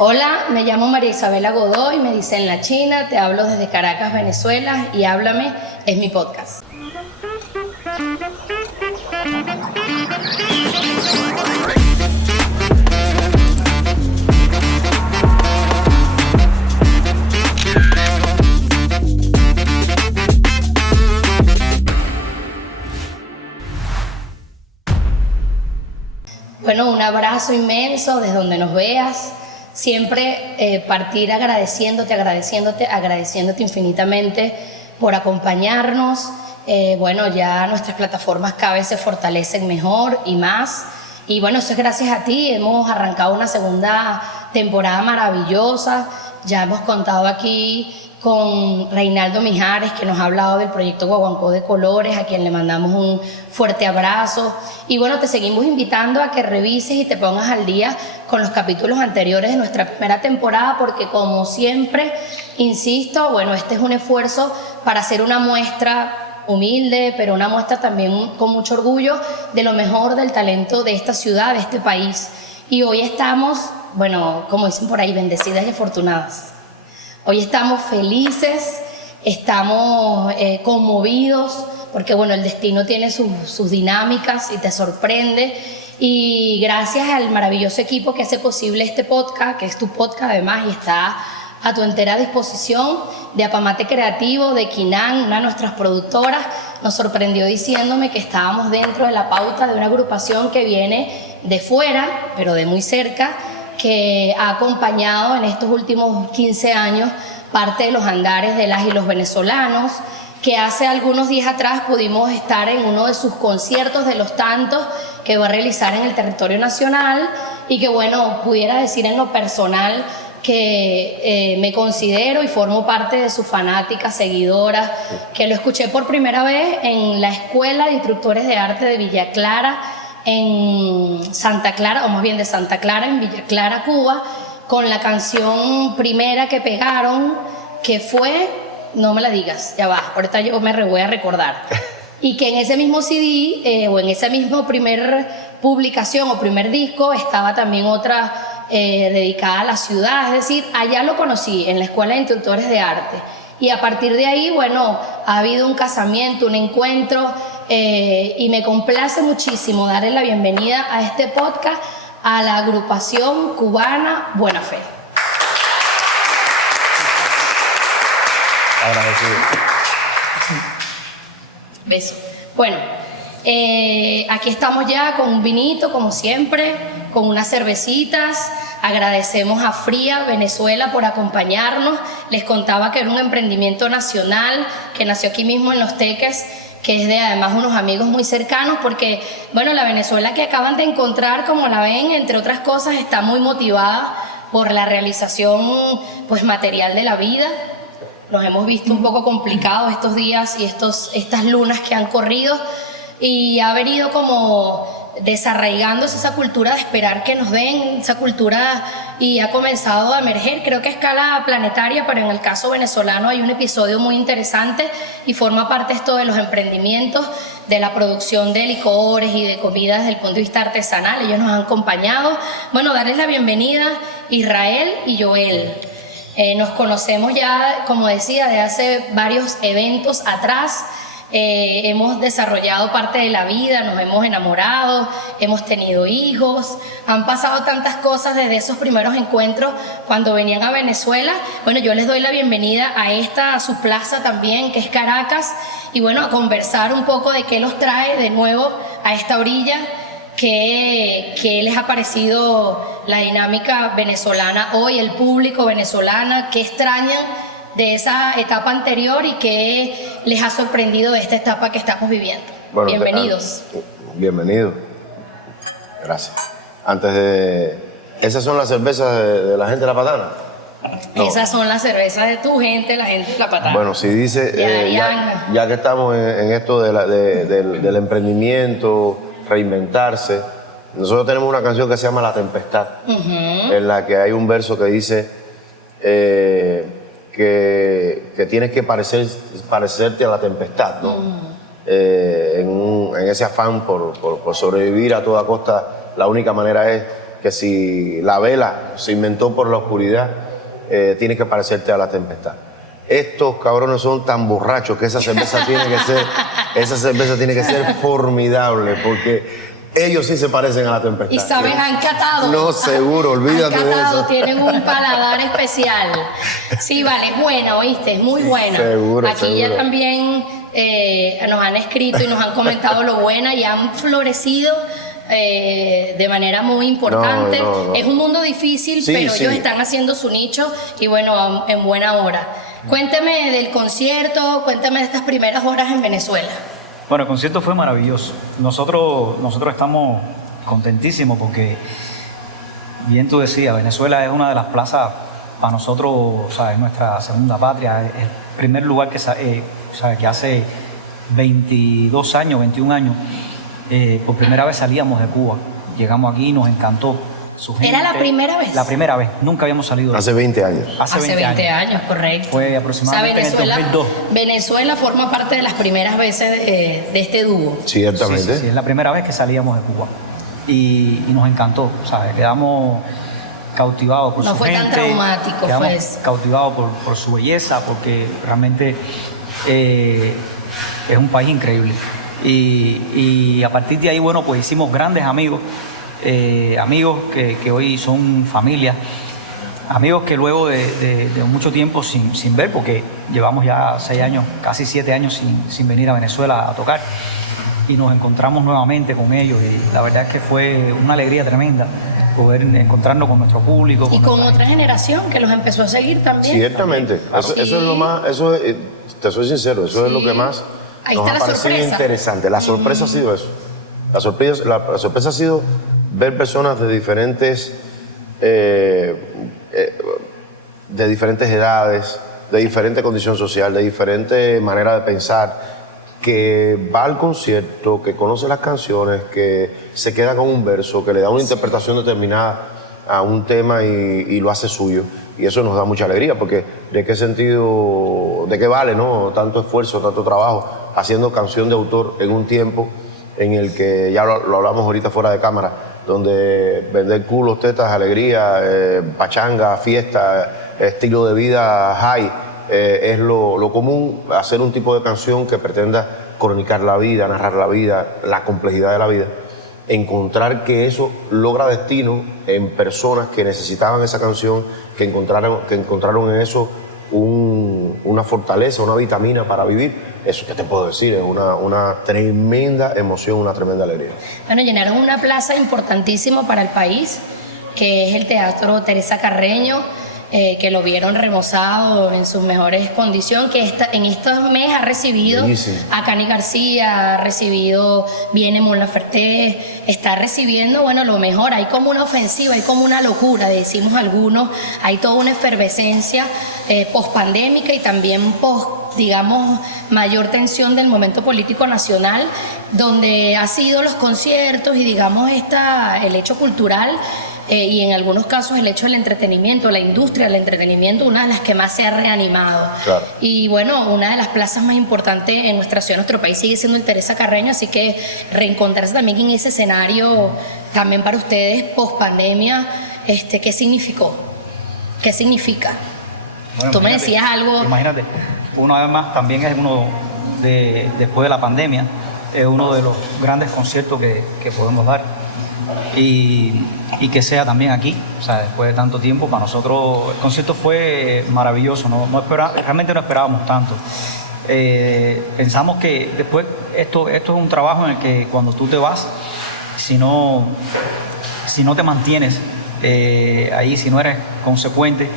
Hola, me llamo María Isabela Godoy, me dicen La China, te hablo desde Caracas, Venezuela, y Háblame es mi podcast. Bueno, un abrazo inmenso desde donde nos veas. Siempre partir agradeciéndote infinitamente por acompañarnos. Bueno, ya nuestras plataformas cada vez se fortalecen mejor y más. Y bueno, eso es gracias a ti. Hemos arrancado una segunda temporada maravillosa. Ya hemos contado aquí con Reinaldo Mijares, que nos ha hablado del proyecto Guaguancó de Colores, a quien le mandamos un fuerte abrazo. Y bueno, te seguimos invitando a que revises y te pongas al día con los capítulos anteriores de nuestra primera temporada, porque como siempre, insisto, bueno, este es un esfuerzo para hacer una muestra humilde, pero una muestra también con mucho orgullo de lo mejor del talento de esta ciudad, de este país. Y hoy estamos, bueno, como dicen por ahí, bendecidas y afortunadas. Hoy estamos felices, estamos conmovidos, porque bueno, el destino tiene sus dinámicas y te sorprende. Y gracias al maravilloso equipo que hace posible este podcast, que es tu podcast además, y está a tu entera disposición, de Apamate Creativo, de Quinan, una de nuestras productoras, nos sorprendió diciéndome que estábamos dentro de la pauta de una agrupación que viene de fuera, pero de muy cerca, que ha acompañado en estos últimos 15 años parte de los andares de las y los venezolanos, que hace algunos días atrás pudimos estar en uno de sus conciertos de los tantos que va a realizar en el territorio nacional, y que bueno, pudiera decir en lo personal que me considero y formo parte de sus fanáticas, seguidoras, que lo escuché por primera vez en la Escuela de Instructores de Arte de Villa Clara, en Santa Clara, o más bien de Santa Clara, en Villa Clara, Cuba, con la canción primera que pegaron, que fue, no me la digas, ya va, ahorita yo me voy a recordar. Y que en ese mismo CD, o en esa misma primer publicación o primer disco, estaba también otra dedicada a la ciudad. Es decir, allá lo conocí, en la Escuela de Instructores de Arte. Y a partir de ahí, bueno, ha habido un casamiento, un encuentro, y me complace muchísimo darle la bienvenida a este podcast a la agrupación cubana Buena Fe. Agradecido. Beso. Bueno, aquí estamos ya con un vinito, como siempre, con unas cervecitas. Agradecemos a Fría Venezuela por acompañarnos. Les contaba que era un emprendimiento nacional que nació aquí mismo en Los Teques, que es de además unos amigos muy cercanos, porque bueno, la Venezuela que acaban de encontrar, como la ven, entre otras cosas, está muy motivada por la realización pues material de la vida. Nos hemos visto un poco complicados estos días y estas lunas que han corrido, y ha venido como desarraigándose esa cultura de esperar que nos den, esa cultura, y ha comenzado a emerger, creo que a escala planetaria, pero en el caso venezolano hay un episodio muy interesante y forma parte esto de los emprendimientos, de la producción de licores y de comidas desde el punto de vista artesanal. Ellos nos han acompañado. Bueno, darles la bienvenida Israel y Joel. Nos conocemos ya, como decía, de hace varios eventos atrás. Hemos desarrollado parte de la vida, nos hemos enamorado, hemos tenido hijos, han pasado tantas cosas desde esos primeros encuentros cuando venían a Venezuela. Bueno, yo les doy la bienvenida a su plaza también, que es Caracas, y bueno, a conversar un poco de qué los trae de nuevo a esta orilla, qué les ha parecido la dinámica venezolana hoy, el público venezolano, qué extrañan de esa etapa anterior y qué les ha sorprendido de esta etapa que estamos viviendo. Bueno, bienvenidos. Bienvenido. Gracias. ¿Esas son las cervezas de la gente de La Patana? No. Esas son las cervezas de tu gente, la gente de La Patana. Bueno, si dice, ya que estamos en esto del emprendimiento, reinventarse, nosotros tenemos una canción que se llama La Tempestad, en la que hay un verso que dice que tienes que parecerte a la tempestad, ¿no? En ese afán por sobrevivir a toda costa, la única manera es que si la vela se inventó por la oscuridad, tiene que parecerte a la tempestad. Estos cabrones son tan borrachos que esa cerveza tiene que ser formidable, porque ellos sí se parecen a la tempestad. Y saben, han catado. No, seguro, olvídate han catado, de eso. Tienen un paladar especial. Sí, vale, es buena, ¿oíste? Es muy buena. Seguro, Aquí seguro. ya también nos han escrito y nos han comentado lo buena y han florecido de manera muy importante. No. Es un mundo difícil, Sí, pero sí. ellos están haciendo su nicho y bueno, en buena hora. Cuéntame del concierto, cuéntame de estas primeras horas en Venezuela. Bueno, el concierto fue maravilloso. Nosotros estamos contentísimos porque, bien tú decías, Venezuela es una de las plazas para nosotros, o sea, es nuestra segunda patria. Es el primer lugar que hace 22 años, 21 años, por primera vez salíamos de Cuba. Llegamos aquí y nos encantó. Su gente, ¿Era la primera vez? La primera vez, nunca habíamos salido. Hace 20 años. Hace 20 años, correcto. Fue aproximadamente en el 2002. Venezuela forma parte de las primeras veces de este dúo. Ciertamente. Sí, es la primera vez que salíamos de Cuba. Y nos encantó, ¿sabes? Quedamos cautivados por no su fue gente. Tan traumático, quedamos pues. cautivados por su belleza, porque realmente es un país increíble. Y a partir de ahí, bueno, pues hicimos grandes amigos. Amigos que hoy son familia, amigos que luego de mucho tiempo sin ver, porque llevamos ya 6 años, casi 7 años sin venir a Venezuela a tocar, y nos encontramos nuevamente con ellos, y la verdad es que fue una alegría tremenda poder encontrarnos con nuestro público. Y con otra generación que los empezó a seguir también. Ciertamente, Claro. eso es lo más, te soy sincero, eso es lo que más Ahí nos está ha la parecido sorpresa. interesante. La sorpresa ha sido eso. La sorpresa ha sido ver personas de diferentes edades, de diferente condición social, de diferente manera de pensar, que va al concierto, que conoce las canciones, que se queda con un verso, que le da una interpretación determinada a un tema y lo hace suyo. Y eso nos da mucha alegría, porque ¿de qué sentido, de qué vale, no? Tanto esfuerzo, tanto trabajo, haciendo canción de autor en un tiempo en el que, ya lo hablamos ahorita fuera de cámara, donde vender culos, tetas, alegría, pachanga, fiesta, estilo de vida high, es lo común. Hacer un tipo de canción que pretenda cronicar la vida, narrar la vida, la complejidad de la vida, encontrar que eso logra destino en personas que necesitaban esa canción, que encontraron en eso una fortaleza, una vitamina para vivir. Eso, ¿qué te puedo decir? Es una tremenda emoción, una tremenda alegría. Bueno, llenaron una plaza importantísima para el país, que es el Teatro Teresa Carreño, que lo vieron remozado en sus mejores condiciones, que en estos meses ha recibido Bellísimo. a Cani García, ha recibido Viene Mon Laferte, está recibiendo, bueno, lo mejor. Hay como una ofensiva, hay como una locura, decimos algunos, hay toda una efervescencia post-pandémica y también digamos, mayor tensión del momento político nacional, donde ha sido los conciertos y, digamos, el hecho cultural y en algunos casos el hecho del entretenimiento, la industria del entretenimiento, una de las que más se ha reanimado. Claro. Y bueno, una de las plazas más importantes en nuestra ciudad, nuestro país, sigue siendo el Teresa Carreño, así que reencontrarse también en ese escenario, también para ustedes, post-pandemia, ¿qué significó? ¿Qué significa? Bueno, Tú me decías algo... Imagínate, una vez más también es después de la pandemia, es uno de los grandes conciertos que podemos dar. Y que sea también aquí, o sea, después de tanto tiempo, para nosotros el concierto fue maravilloso, realmente no esperábamos tanto. Pensamos que después esto es un trabajo en el que cuando tú te vas, si no te mantienes ahí, si no eres consecuente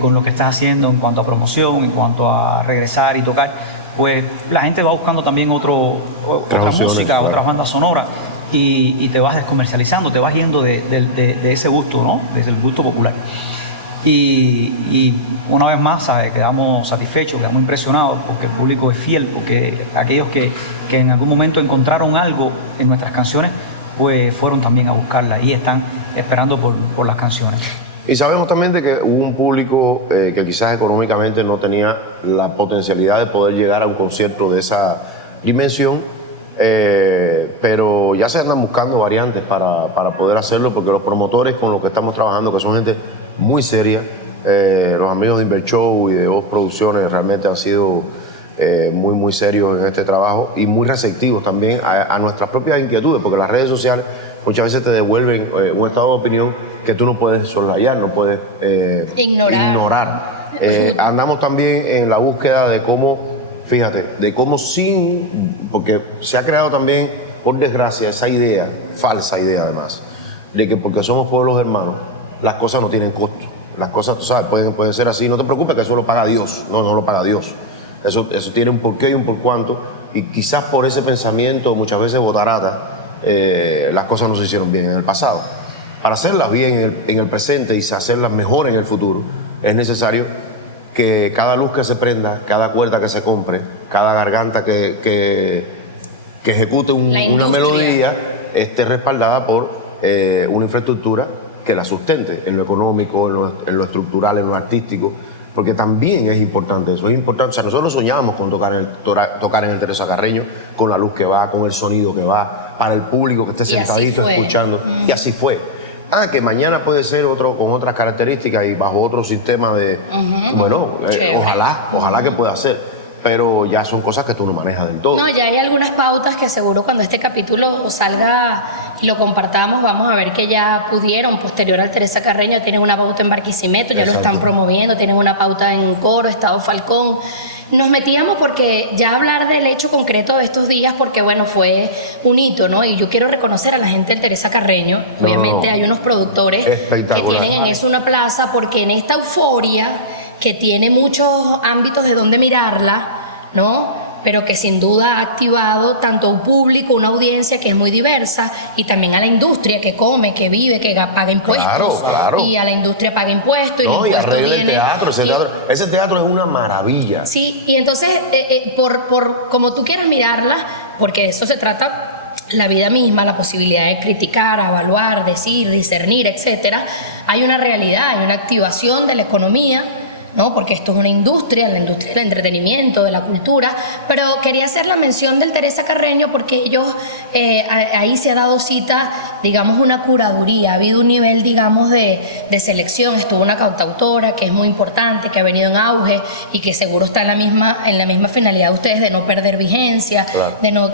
con lo que estás haciendo en cuanto a promoción, en cuanto a regresar y tocar, pues la gente va buscando también otra música, claro. Otras bandas sonoras. Y te vas descomercializando, te vas yendo de ese gusto, ¿no? Desde el gusto popular. Y una vez más, ¿sabes? Quedamos satisfechos, quedamos impresionados porque el público es fiel, porque aquellos que en algún momento encontraron algo en nuestras canciones, pues fueron también a buscarla y están esperando por las canciones. Y sabemos también de que hubo un público que quizás económicamente no tenía la potencialidad de poder llegar a un concierto de esa dimensión, pero ya se andan buscando variantes para poder hacerlo, porque los promotores con los que estamos trabajando, que son gente muy seria, los amigos de Invershow y de Oz Producciones realmente han sido muy, muy serios en este trabajo y muy receptivos también a nuestras propias inquietudes, porque las redes sociales muchas veces te devuelven un estado de opinión que tú no puedes soslayar, no puedes ignorar. Andamos también en la búsqueda de cómo, fíjate, porque se ha creado también, por desgracia, esa idea, falsa idea además, de que porque somos pueblos hermanos, las cosas no tienen costo. Las cosas, tú sabes, pueden ser así. No te preocupes que eso lo paga Dios. No lo paga Dios. Eso tiene un porqué y un por cuánto. Y quizás por ese pensamiento, muchas veces botarata, las cosas no se hicieron bien en el pasado. Para hacerlas bien en el presente y hacerlas mejor en el futuro, es necesario que cada luz que se prenda, cada cuerda que se compre, cada garganta que ejecute una melodía, esté respaldada por una infraestructura que la sustente en lo económico, en lo estructural, en lo artístico, porque también es importante eso, es importante. O sea, nosotros soñamos con tocar en el Teresa Carreño, con la luz que va, con el sonido que va, para el público que esté sentadito escuchando, y así fue. Que mañana puede ser con otras características y bajo otro sistema de... Bueno, ojalá que pueda ser. Pero ya son cosas que tú no manejas del todo. No, ya hay algunas pautas que seguro cuando este capítulo salga y lo compartamos, vamos a ver que ya pudieron, posterior al Teresa Carreño, tienen una pauta en Barquisimeto, ya lo están promoviendo, tienen una pauta en Coro, Estado Falcón. Nos metíamos porque ya hablar del hecho concreto de estos días, porque bueno, fue un hito, ¿no? Y yo quiero reconocer a la gente del Teresa Carreño. Obviamente hay unos productores que tienen en eso una plaza, porque en esta euforia que tiene muchos ámbitos de donde mirarla, ¿no? Pero que sin duda ha activado tanto a un público, una audiencia que es muy diversa, y también a la industria que come, que vive, que paga impuestos. Claro. Y a la industria paga impuestos. Y arregla el teatro. Ese teatro es una maravilla. Sí, y entonces, por como tú quieras mirarla, porque de eso se trata la vida misma, la posibilidad de criticar, evaluar, decir, discernir, etcétera, hay una realidad, hay una activación de la economía, ¿no? Porque esto es una industria, la industria del entretenimiento, de la cultura, pero quería hacer la mención del Teresa Carreño porque ellos, ahí se ha dado cita, digamos, una curaduría, ha habido un nivel, digamos, de selección. Estuvo una cantautora que es muy importante, que ha venido en auge y que seguro está en la misma finalidad de ustedes de no perder vigencia,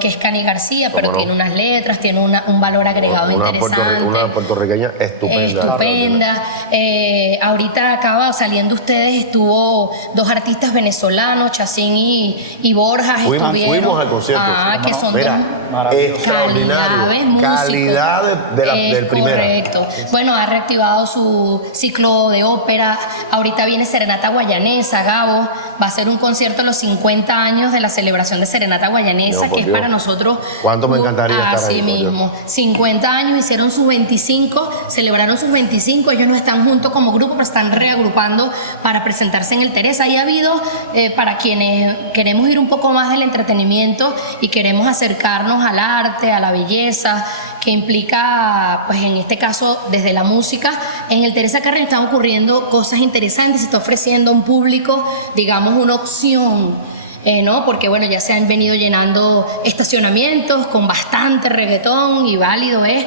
que es Cani García, pero tiene unas letras, tiene un valor agregado interesante. Una puertorriqueña estupenda. Ahorita acaba saliendo ustedes, estuvo dos artistas venezolanos, Chacín y Borjas. Fuimos al concierto. Que son extraordinario. Calidad del primero. Correcto. Bueno, ha reactivado su ciclo de ópera. Ahorita viene Serenata Guayanesa, Gabo. Va a ser un concierto a los 50 años de la celebración de Serenata Guayanesa, que es para nosotros... ¿Cuánto me encantaría estar ahí? Así mismo. 50 años, hicieron sus 25, celebraron sus 25. Ellos no están juntos como grupo, pero están reagrupando para presentarse en el Teresa. Y ha habido, para quienes queremos ir un poco más del entretenimiento y queremos acercarnos al arte, a la belleza, que implica, pues en este caso, desde la música, en el Teresa Carreño están ocurriendo cosas interesantes, se está ofreciendo a un público, digamos, una opción, ¿no? Porque bueno, ya se han venido llenando estacionamientos con bastante reggaetón, y válido es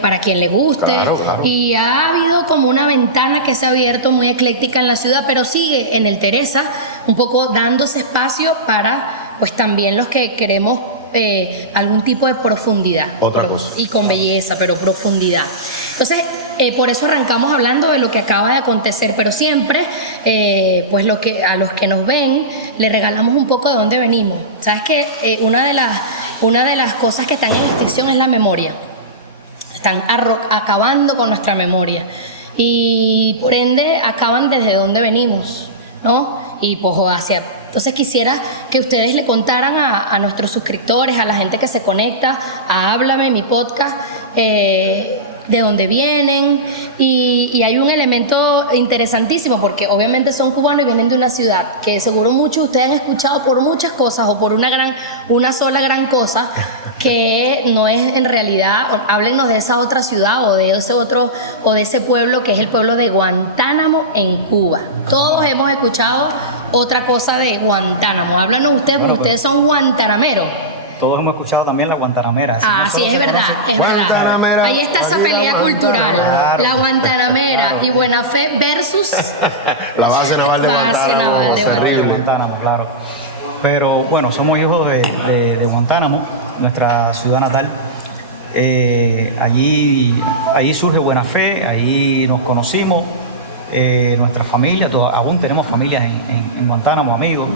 para quien le guste. Claro. Y ha habido como una ventana que se ha abierto muy ecléctica en la ciudad, pero sigue en el Teresa un poco dándose espacio para, pues también los que queremos algún tipo de profundidad. Otra cosa. Y con belleza, pero profundidad. Entonces, por eso arrancamos hablando de lo que acaba de acontecer, pero siempre, pues a los que nos ven, le regalamos un poco de dónde venimos. Sabes que una de las cosas que están en extinción es la memoria. Están acabando con nuestra memoria. Y por ende, acaban desde dónde venimos, ¿no? Y pues entonces quisiera que ustedes le contaran a nuestros suscriptores, a la gente que se conecta a Háblame, mi podcast, de dónde vienen, y hay un elemento interesantísimo porque obviamente son cubanos y vienen de una ciudad que seguro muchos de ustedes han escuchado por muchas cosas o por una sola gran cosa que no es en realidad. Háblenos de esa otra ciudad o de ese pueblo que es el pueblo de Guantánamo en Cuba. Todos hemos escuchado otra cosa de Guantánamo. Háblanos ustedes, porque ustedes son guantanameros. todos hemos escuchado también la Guantanamera. Sí, es verdad. Guantanamera. Ahí está esa pelea cultural. Claro, la Guantanamera claro. Y Buena Fe versus la base naval de Guantánamo, terrible. De Guantánamo, claro. Pero bueno, somos hijos de Guantánamo, nuestra ciudad natal. Allí surge Buena Fe, allí nos conocimos, nuestra familia, aún tenemos familias en Guantánamo, amigos.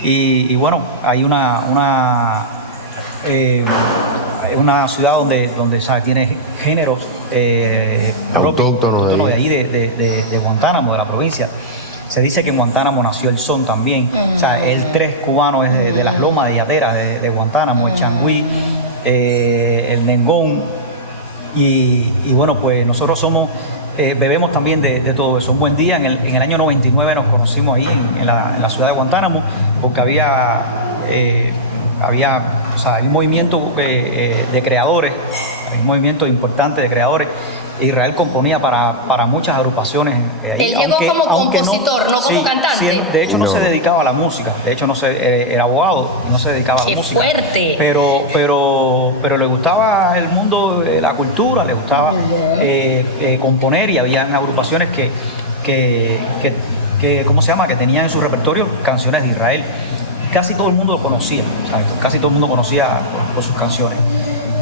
Y bueno, hay una ciudad donde ¿sabes? Tiene géneros autóctonos de ahí, de Guantánamo, de la provincia. Se dice que en Guantánamo nació el son también. O sea, el tres cubano es de las lomas de Yateras de Guantánamo, el changüí, el nengón. Y bueno, pues nosotros bebemos también de todo eso. Un buen día, en el año 99 nos conocimos ahí en la ciudad de Guantánamo, porque había un movimiento de creadores, un movimiento importante de creadores. Israel componía para muchas agrupaciones. Él llegó como compositor, no como cantante. Sí, de hecho no se dedicaba a la música, de hecho era abogado y no se dedicaba a la música. ¡Qué fuerte! Pero le gustaba el mundo, la cultura, le gustaba componer, y había agrupaciones que ¿cómo se llama? Que tenían en su repertorio canciones de Israel. Casi todo el mundo lo conocía, ¿sabes? Casi todo el mundo conocía por sus canciones.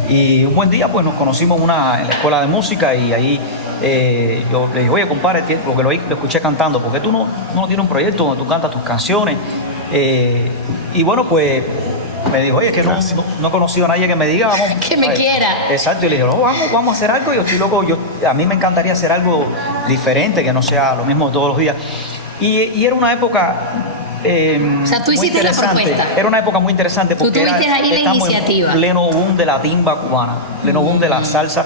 Y un buen día pues nos conocimos en la escuela de música, y ahí yo le dije, oye compadre, porque lo escuché cantando, ¿por qué tú no tienes un proyecto donde tú cantas tus canciones? Y bueno, pues me dijo, oye, es que no he conocido a nadie que me diga, vamos. Que me quiera. Exacto, y le dije, no, vamos a hacer algo. Yo estoy loco, a mí me encantaría hacer algo diferente, que no sea lo mismo todos los días. Y era una época... o sea, tú hiciste la propuesta. Era una época muy interesante porque tú tuviste ahí la estamos iniciativa. en pleno boom de la timba cubana, pleno boom de la salsa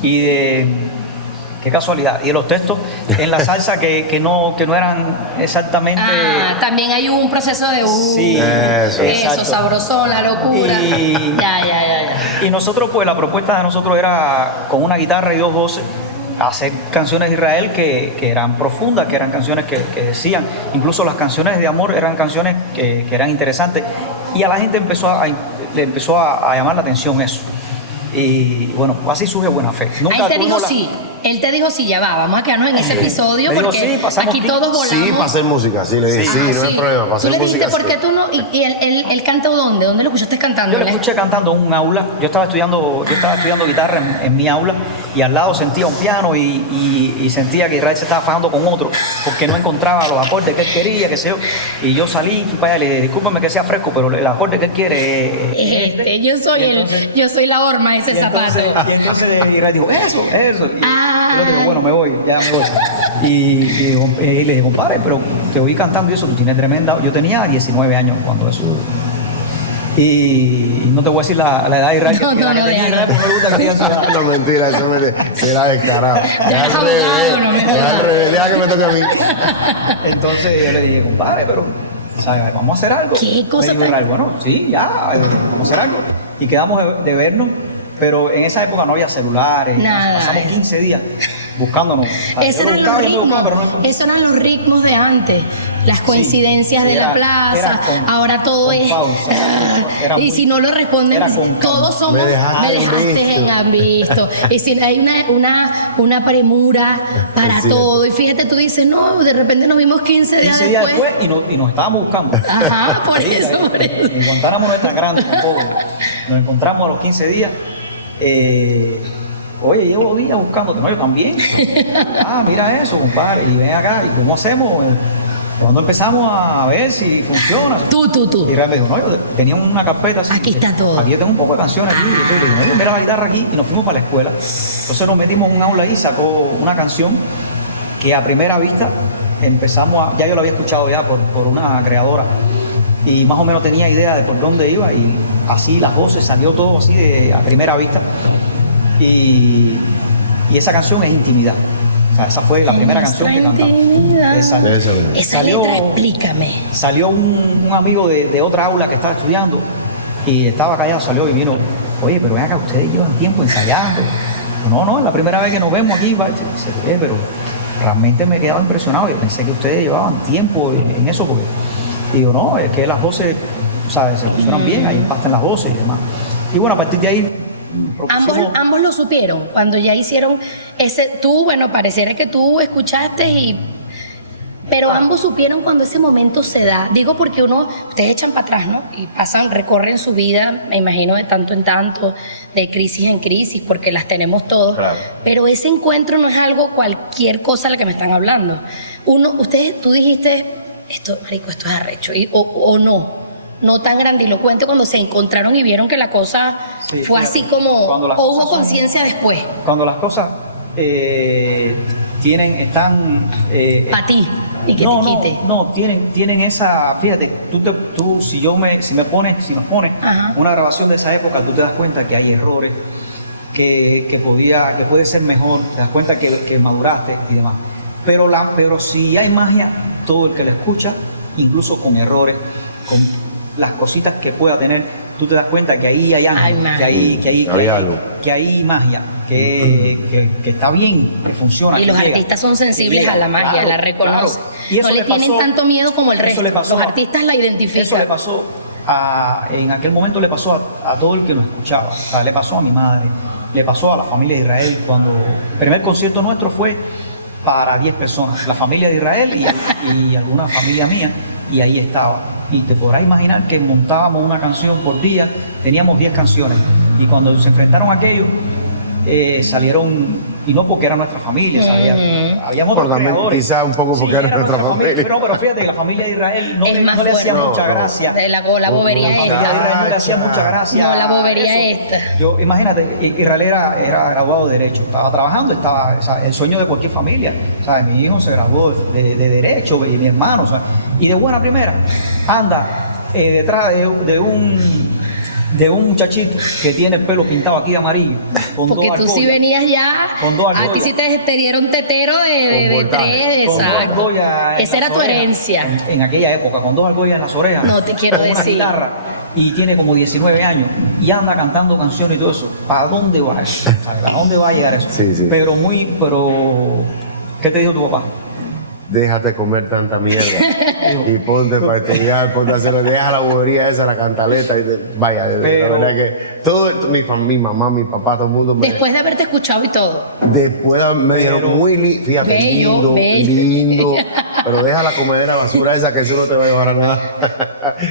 y qué casualidad. Y de los textos en la salsa que no eran exactamente. También hay un proceso de sí, eso, sabrosón, la locura. Ya. Y nosotros, pues la propuesta de nosotros era con una guitarra y dos voces hacer canciones de Israel que eran profundas, que eran canciones que decían, incluso las canciones de amor eran canciones que eran interesantes, y a la gente le empezó a llamar la atención eso. Y bueno, así surge Buena Fe. Nunca ahí te dijo sí. Él te dijo sí, ya va, vamos a quedarnos en ese episodio porque sí, aquí todos volamos. Sí, para hacer música, sí, le dije, sí, no hay problema, para hacer música. ¿Tú le dijiste por qué tú no? ¿Y él cantó dónde? ¿Dónde lo escuchaste cantando? Yo lo escuché cantando en un aula. Yo estaba estudiando guitarra en mi aula, y al lado sentía un piano y sentía que Israel se estaba fajando con otro porque no encontraba los acordes que él quería, qué sé yo. Y yo salí, fui para allá y le dije, discúlpame que sea fresco, pero el acorde que él quiere es este. Yo soy la horma de ese zapato. Y entonces Israel dijo, eso. Y yo le digo, bueno, me voy. Y le dije, compadre, pero te oí cantando y eso, tú tienes tremenda. Yo tenía 19 años cuando eso. Y no te voy a decir la edad de Israel, que tenía Israel, porque no le gusta que digan su edad. No, mentira, eso será descarado. Es al revés, deja que me toque a mí. Entonces yo le dije, compadre, pero ¿sabes? Vamos a hacer algo. ¿Qué cosa? Me dijo Israel, bueno, sí, ya, vamos a hacer algo. Y quedamos de vernos, pero en esa época no había celulares. Nada. Pasamos 15 días buscándonos. Esos eran los ritmos de antes, las coincidencias de la plaza. Ahora todo es pausa, y si no lo responden, todos somos me dejaste en visto. Y si hay una premura para todo, y fíjate, tú dices, no, de repente nos vimos 15 días después y nos estábamos buscando. Ajá, por eso. En Guantánamo no es tan grande tampoco. Nos encontramos a los 15 días. Oye, llevo días buscándote, no, yo también. Mira eso, compadre, y ven acá, ¿y cómo hacemos? Cuando empezamos a ver si funciona. Tú. Y Israel me dijo, no, yo tenía una carpeta así. Aquí está todo. Aquí yo tengo un poco de canciones aquí. Y yo le dije, mira la guitarra aquí, y nos fuimos para la escuela. Entonces nos metimos en un aula ahí, sacó una canción que a primera vista empezamos ya yo la había escuchado ya por una creadora, y más o menos tenía idea de por dónde iba, y así las voces, salió todo así a primera vista. Y esa canción es Intimidad. O sea, esa fue la primera canción que cantamos. Esa letra, explícame. Salió un amigo de otra aula que estaba estudiando y estaba callado, salió y vino, oye, pero ven acá, ustedes llevan tiempo ensayando. No, es la primera vez que nos vemos aquí. Dice, pero realmente me he quedado impresionado. Yo pensé que ustedes llevaban tiempo en eso, porque digo, no, es que las voces ¿sabes? Se pusieron bien, ahí empastan las voces y demás. Y bueno, a partir de ahí ambos lo supieron cuando ya hicieron ese. Tú, bueno, pareciera que tú escuchaste pero ambos supieron cuando ese momento se da. Digo porque ustedes echan para atrás, ¿no? Y recorren su vida, me imagino, de tanto en tanto, de crisis en crisis, porque las tenemos todos. Claro. Pero ese encuentro no es algo, cualquier cosa a la que me están hablando. Tú dijiste, marico, esto es arrecho, o no tan grandilocuente cuando se encontraron y vieron que la cosa fue así como, o hubo conciencia después. Cuando las cosas están... para ti. Y que te quite. No, tienen esa, fíjate, tú si me pones una grabación de esa época, tú te das cuenta que hay errores, que puede ser mejor, te das cuenta que maduraste y demás. Pero si hay magia, todo el que la escucha, incluso con errores, con las cositas que pueda tener, tú te das cuenta que ahí hay algo, que hay magia, que está bien, que funciona. Y los artistas son sensibles a la magia, claro, la reconocen. Claro. Y eso no le tienen tanto miedo como el resto. Los artistas la identifican. Eso le pasó en aquel momento le pasó a todo el que nos escuchaba. O sea, le pasó a mi madre, le pasó a la familia de Israel cuando el primer concierto nuestro fue para 10 personas, la familia de Israel y alguna familia mía, y ahí estaba. Y te podrás imaginar que montábamos una canción por día, teníamos 10 canciones, y cuando se enfrentaron a aquello, salieron, y no porque era nuestra familia, habían otros creadores. Quizá un poco porque era nuestra familia. Pero fíjate, la familia de Israel no le hacía mucha gracia. La bobería esta. La familia de Israel no le hacía mucha gracia. No, la bobería esta. Imagínate, Israel era graduado de Derecho, estaba trabajando, o sea, el sueño de cualquier familia. O sea, mi hijo se graduó de Derecho, y mi hermano, o sea, y de buena primera, anda detrás de un muchachito que tiene el pelo pintado aquí de amarillo. Porque tú sí venías ya. A ti sí te dieron tetero de 3, exacto. Esa era tu herencia. En aquella época, con 2 argollas en las orejas. No te quiero con una decir. Guitarra, y tiene como 19 años y anda cantando canciones y todo eso. ¿Para dónde va eso? ¿Para dónde va a llegar eso? Sí. Pero ¿qué te dijo tu papá? Déjate comer tanta mierda y ponte para estudiar, ponte a hacerlo, deja la bobería esa, la cantaleta y la verdad que todo mi mamá, mi papá, todo el mundo después de haberte escuchado y todo. Después me dijeron fíjate, bello. lindo, pero deja la comedera basura esa que eso no te va a llevar a nada.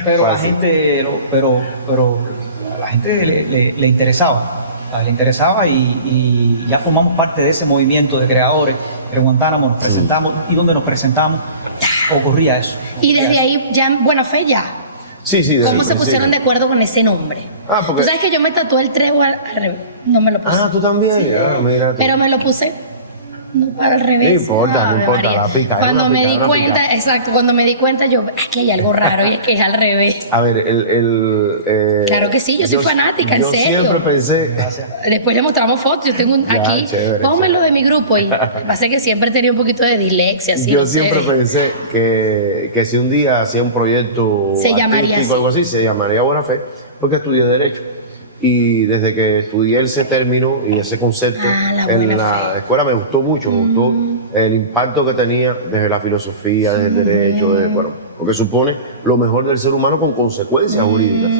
Pero la gente, a la gente le interesaba. Le interesaba y ya formamos parte de ese movimiento de creadores. En Guantánamo nos presentamos y donde nos presentamos ocurría eso. Y desde ahí ya en Buena Fe ya. Sí. ¿Cómo se pusieron de acuerdo con ese nombre? Porque... ¿Tú sabes que yo me tatué el trébol al revés? No me lo puse. ¿Tú también? Sí. Mira tú. Pero me lo puse no para el revés. No importa, la pica. Cuando me di cuenta, yo, aquí hay algo raro y es que es al revés. A ver, claro que sí, yo soy fanática, en serio. Yo siempre pensé... Gracias. Después le mostramos fotos, yo tengo aquí, pónmelo de mi grupo, y pasa que siempre he tenido un poquito de dislexia. Así, yo siempre pensé que si un día hacía un proyecto artístico o algo así, se llamaría Buena Fe, porque estudié Derecho. Y desde que estudié ese término y ese concepto en la escuela me gustó mucho, me gustó el impacto que tenía desde la filosofía, desde el derecho, porque supone lo mejor del ser humano con consecuencias jurídicas.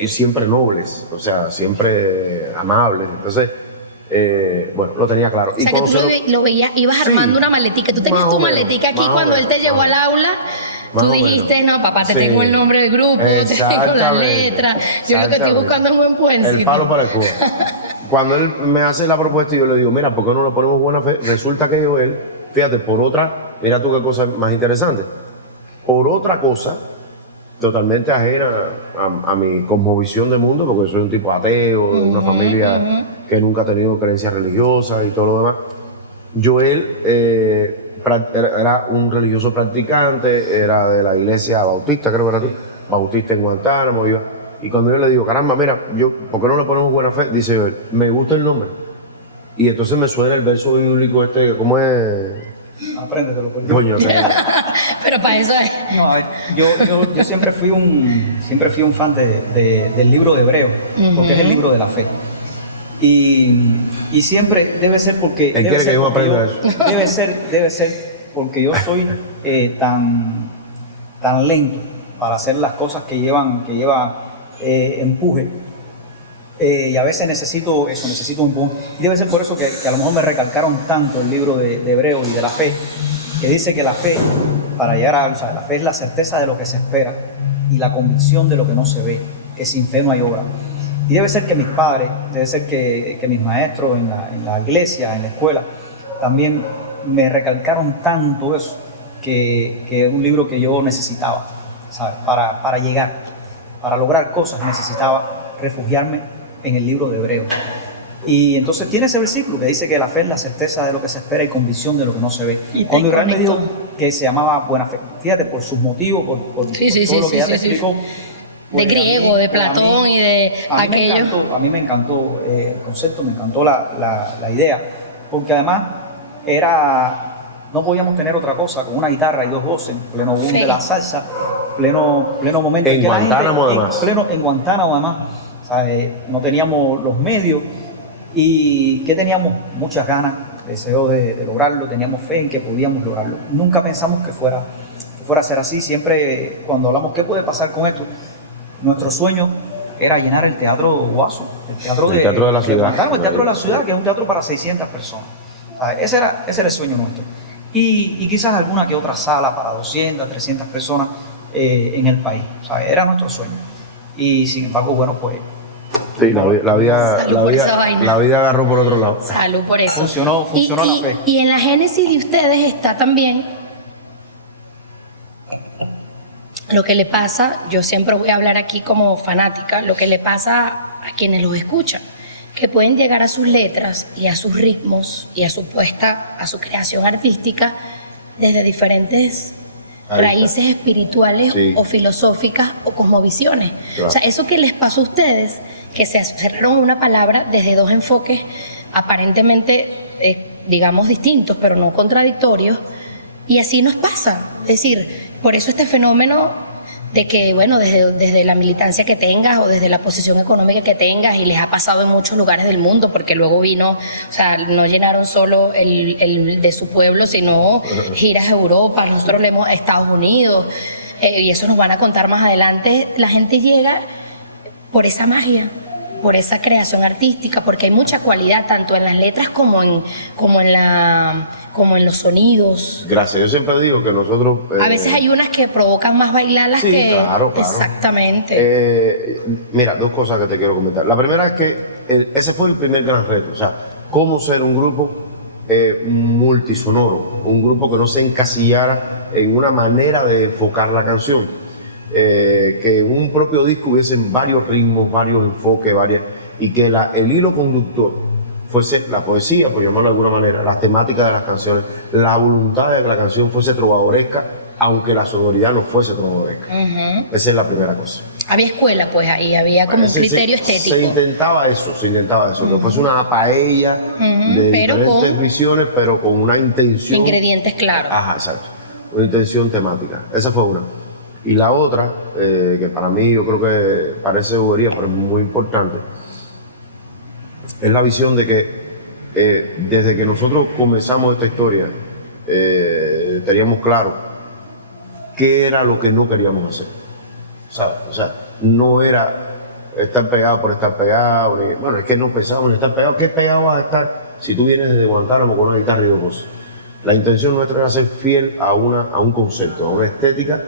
Y siempre nobles, o sea, siempre amables. Entonces, lo tenía claro. O sea, que tú lo veías, ibas armando una maletica. Tú tenías tu maletica aquí cuando él te llevó al aula. Tú dijiste, no, papá, te tengo el nombre del grupo, te tengo la letra. Yo lo que estoy buscando es un buen puencito. El palo para el cubo. Cuando él me hace la propuesta y yo le digo, mira, ¿por qué no lo ponemos Buena Fe? Resulta que él, fíjate, mira tú qué cosa más interesante. Por otra cosa, totalmente ajena a mi cosmovisión de mundo, porque soy un tipo ateo, de una familia que nunca ha tenido creencias religiosas y todo lo demás. Joel era un religioso practicante, era de la iglesia bautista, creo que era tú, bautista en Guantánamo. Y cuando yo le digo, caramba, mira, ¿por qué no le ponemos Buena Fe? Dice Joel, me gusta el nombre. Y entonces me suena el verso bíblico ¿cómo es? Apréndetelo, por Coño, pero para eso es. No, a ver, yo siempre fui un fan del libro de Hebreo, porque es el libro de la fe. Y siempre debe ser porque... Él quiere que yo aprenda eso. Debe ser porque yo soy tan lento para hacer las cosas que llevan empuje. Y a veces necesito un empujón. Y debe ser por eso que a lo mejor me recalcaron tanto el libro de Hebreos y de la fe, que dice que la fe, para llegar a, o sea, la fe es la certeza de lo que se espera y la convicción de lo que no se ve, que sin fe no hay obra. Y debe ser que mis padres, debe ser que mis maestros en la iglesia, en la escuela, también me recalcaron tanto eso, que es un libro que yo necesitaba, ¿sabes? Para llegar, para lograr cosas, necesitaba refugiarme en el libro de Hebreos. Y entonces tiene ese versículo que dice que la fe es la certeza de lo que se espera y convicción de lo que no se ve. Cuando Israel me dijo que se llamaba buena fe, fíjate, por sus motivos, por todo lo que ya te explicó. Pues de griego, de Platón y de aquello. A mí me encantó el concepto, me encantó la idea, porque además no podíamos tener otra cosa con una guitarra y dos voces, en pleno boom de la salsa, pleno momento en que Guantánamo, además. En Guantánamo, además. O sea, no teníamos los medios y que teníamos muchas ganas, deseo de lograrlo, teníamos fe en que podíamos lograrlo. Nunca pensamos que fuera a ser así. Siempre cuando hablamos qué puede pasar con esto, nuestro sueño era llenar el Teatro Guaso, el teatro de la ciudad, el Teatro de la Ciudad, que es un teatro para 600 personas. O sea, ese era el sueño nuestro. Y quizás alguna que otra sala para 200, 300 personas en el país. O sea, era nuestro sueño. Y sin embargo, bueno, pues... Sí, la vida agarró por otro lado. Salud por eso. Funcionó la fe. Y en la génesis de ustedes está también lo que le pasa, yo siempre voy a hablar aquí como fanática, lo que le pasa a quienes los escuchan, que pueden llegar a sus letras y a sus ritmos y a su creación artística desde diferentes raíces espirituales, sí, o filosóficas o cosmovisiones. Claro. O sea, eso que les pasó a ustedes, que se cerraron una palabra desde dos enfoques aparentemente, digamos, distintos, pero no contradictorios, y así nos pasa. Es decir, por eso este fenómeno de que, bueno, desde la militancia que tengas o desde la posición económica que tengas, y les ha pasado en muchos lugares del mundo, porque luego vino, o sea, no llenaron solo el de su pueblo, sino giras a Europa, nosotros le hemos a Estados Unidos, y eso nos van a contar más adelante. La gente llega por esa magia, por esa creación artística, porque hay mucha cualidad tanto en las letras como en los sonidos. Gracias, yo siempre digo que nosotros... a veces hay unas que provocan más bailarlas, sí, que... Claro. Exactamente. Mira, dos cosas que te quiero comentar. La primera es que ese fue el primer gran reto, o sea, cómo ser un grupo multisonoro, un grupo que no se encasillara en una manera de enfocar la canción. Que en un propio disco hubiesen varios ritmos, varios enfoques, y que el hilo conductor fuese la poesía, por llamarlo de alguna manera, las temáticas de las canciones, la voluntad de que la canción fuese trovadoresca, aunque la sonoridad no fuese trovadoresca. Esa es la primera cosa. Había escuela, pues ahí había como un criterio estético. Se intentaba eso, que fuese una paella de diferentes visiones, pero con una intención. Ingredientes claros. Ajá, exacto. Una intención temática. Esa fue una. Y la otra, que para mí yo creo que parece bobería, pero es muy importante, es la visión de que desde que nosotros comenzamos esta historia, teníamos claro qué era lo que no queríamos hacer, ¿sabes? O sea, no era estar pegado por estar pegado, bueno, es que no pensábamos en estar pegado. ¿Qué pegado vas a estar si tú vienes desde Guantánamo con una guitarra y dos voces? La intención nuestra era ser fiel a un concepto, a una estética,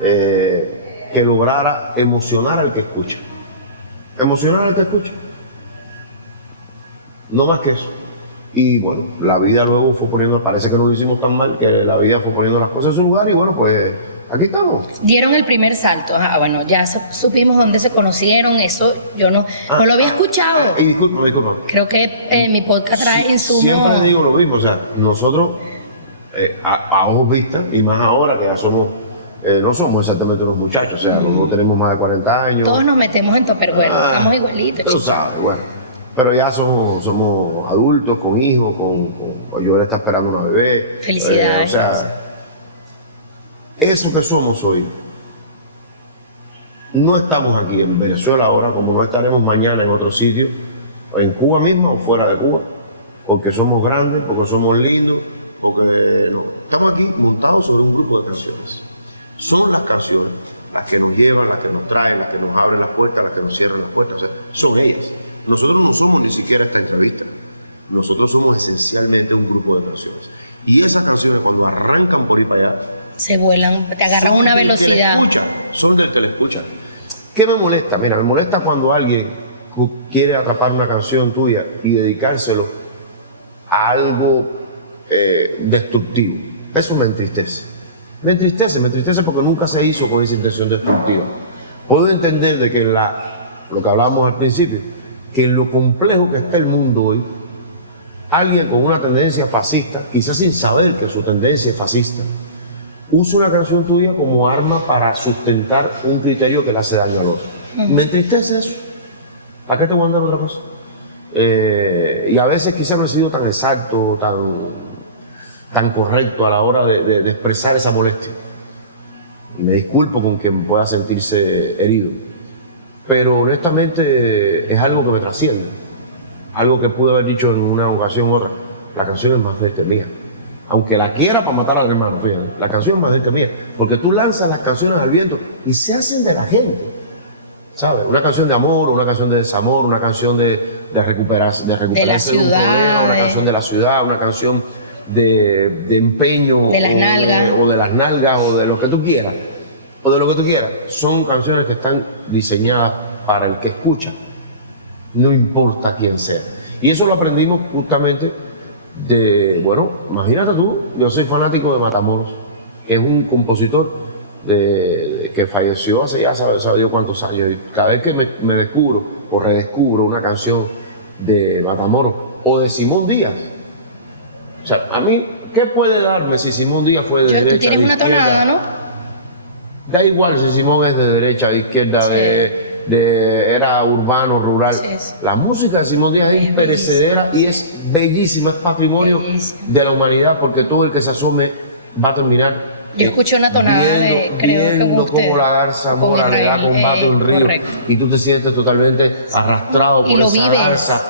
que lograra emocionar al que escucha. Emocionar al que escucha. No más que eso. Y bueno, la vida luego fue poniendo, parece que no lo hicimos tan mal, que la vida fue poniendo las cosas en su lugar, y bueno, pues aquí estamos. Dieron el primer salto. Bueno, ya supimos dónde se conocieron, eso yo no lo había escuchado. Y disculpa. Creo que mi podcast trae insumo. Siempre digo lo mismo, o sea, nosotros, a ojos vistas, y más ahora que ya somos... no somos exactamente unos muchachos, o sea, los dos tenemos más de 40 años. Todos nos metemos en topperware, estamos igualitos. Tú sabes, bueno. Pero ya somos adultos, con hijos, yo ahora está esperando una bebé. Felicidades. O sea, eso que somos hoy, no estamos aquí en Venezuela ahora, como no estaremos mañana en otro sitio, en Cuba misma o fuera de Cuba, porque somos grandes, porque somos lindos, porque no. Estamos aquí montados sobre un grupo de canciones. Son las canciones las que nos llevan, las que nos traen, las que nos abren las puertas, las que nos cierran las puertas, o sea, son ellas. Nosotros no somos ni siquiera esta entrevista, nosotros somos esencialmente un grupo de canciones. Y esas canciones cuando arrancan por ahí para allá, se vuelan, te agarran una velocidad. Son del que le escucha. ¿Qué me molesta? Mira, me molesta cuando alguien quiere atrapar una canción tuya y dedicárselo a algo destructivo. Eso me entristece. Me entristece porque nunca se hizo con esa intención destructiva. Puedo entender de que lo que hablábamos al principio, que en lo complejo que está el mundo hoy, alguien con una tendencia fascista, quizás sin saber que su tendencia es fascista, usa una canción tuya como arma para sustentar un criterio que le hace daño al otro. Me entristece eso. ¿Para qué te voy a andar otra cosa? Y a veces quizás no he sido tan exacto, tan correcto a la hora de expresar esa molestia. Y me disculpo con quien pueda sentirse herido. Pero honestamente es algo que me trasciende. Algo que pude haber dicho en una ocasión u otra. La canción es más fuerte mía. Aunque la quiera para matar al hermano, fíjate, la canción es más gente mía. Porque tú lanzas las canciones al viento y se hacen de la gente. ¿Sabes? Una canción de amor, una canción de desamor, una canción de recuperarse de un problema, una canción de la ciudad, una canción de empeño. De las nalgas. O de las nalgas, o de lo que tú quieras. O de lo que tú quieras. Son canciones que están diseñadas para el que escucha. No importa quién sea. Y eso lo aprendimos justamente bueno, imagínate tú, yo soy fanático de Matamoros, que es un compositor que falleció hace ya sabe Dios cuántos años. Y cada vez que me descubro o redescubro una canción de Matamoros o de Simón Díaz, o sea, a mí, ¿qué puede darme si Simón Díaz fue de derecha? Tú tienes de una izquierda? tonada, ¿no? Da igual si Simón es de derecha, de izquierda, Sí. Era urbano, rural. Sí, sí. La música de Simón Díaz es imperecedera y es bellísima, es patrimonio de la humanidad, porque todo el que se asome va a terminar. Yo escuché una tonada viendo que cómo la garza mora le da combate a un río. Correcto. Y tú te sientes totalmente arrastrado por Y lo esa vives, garza,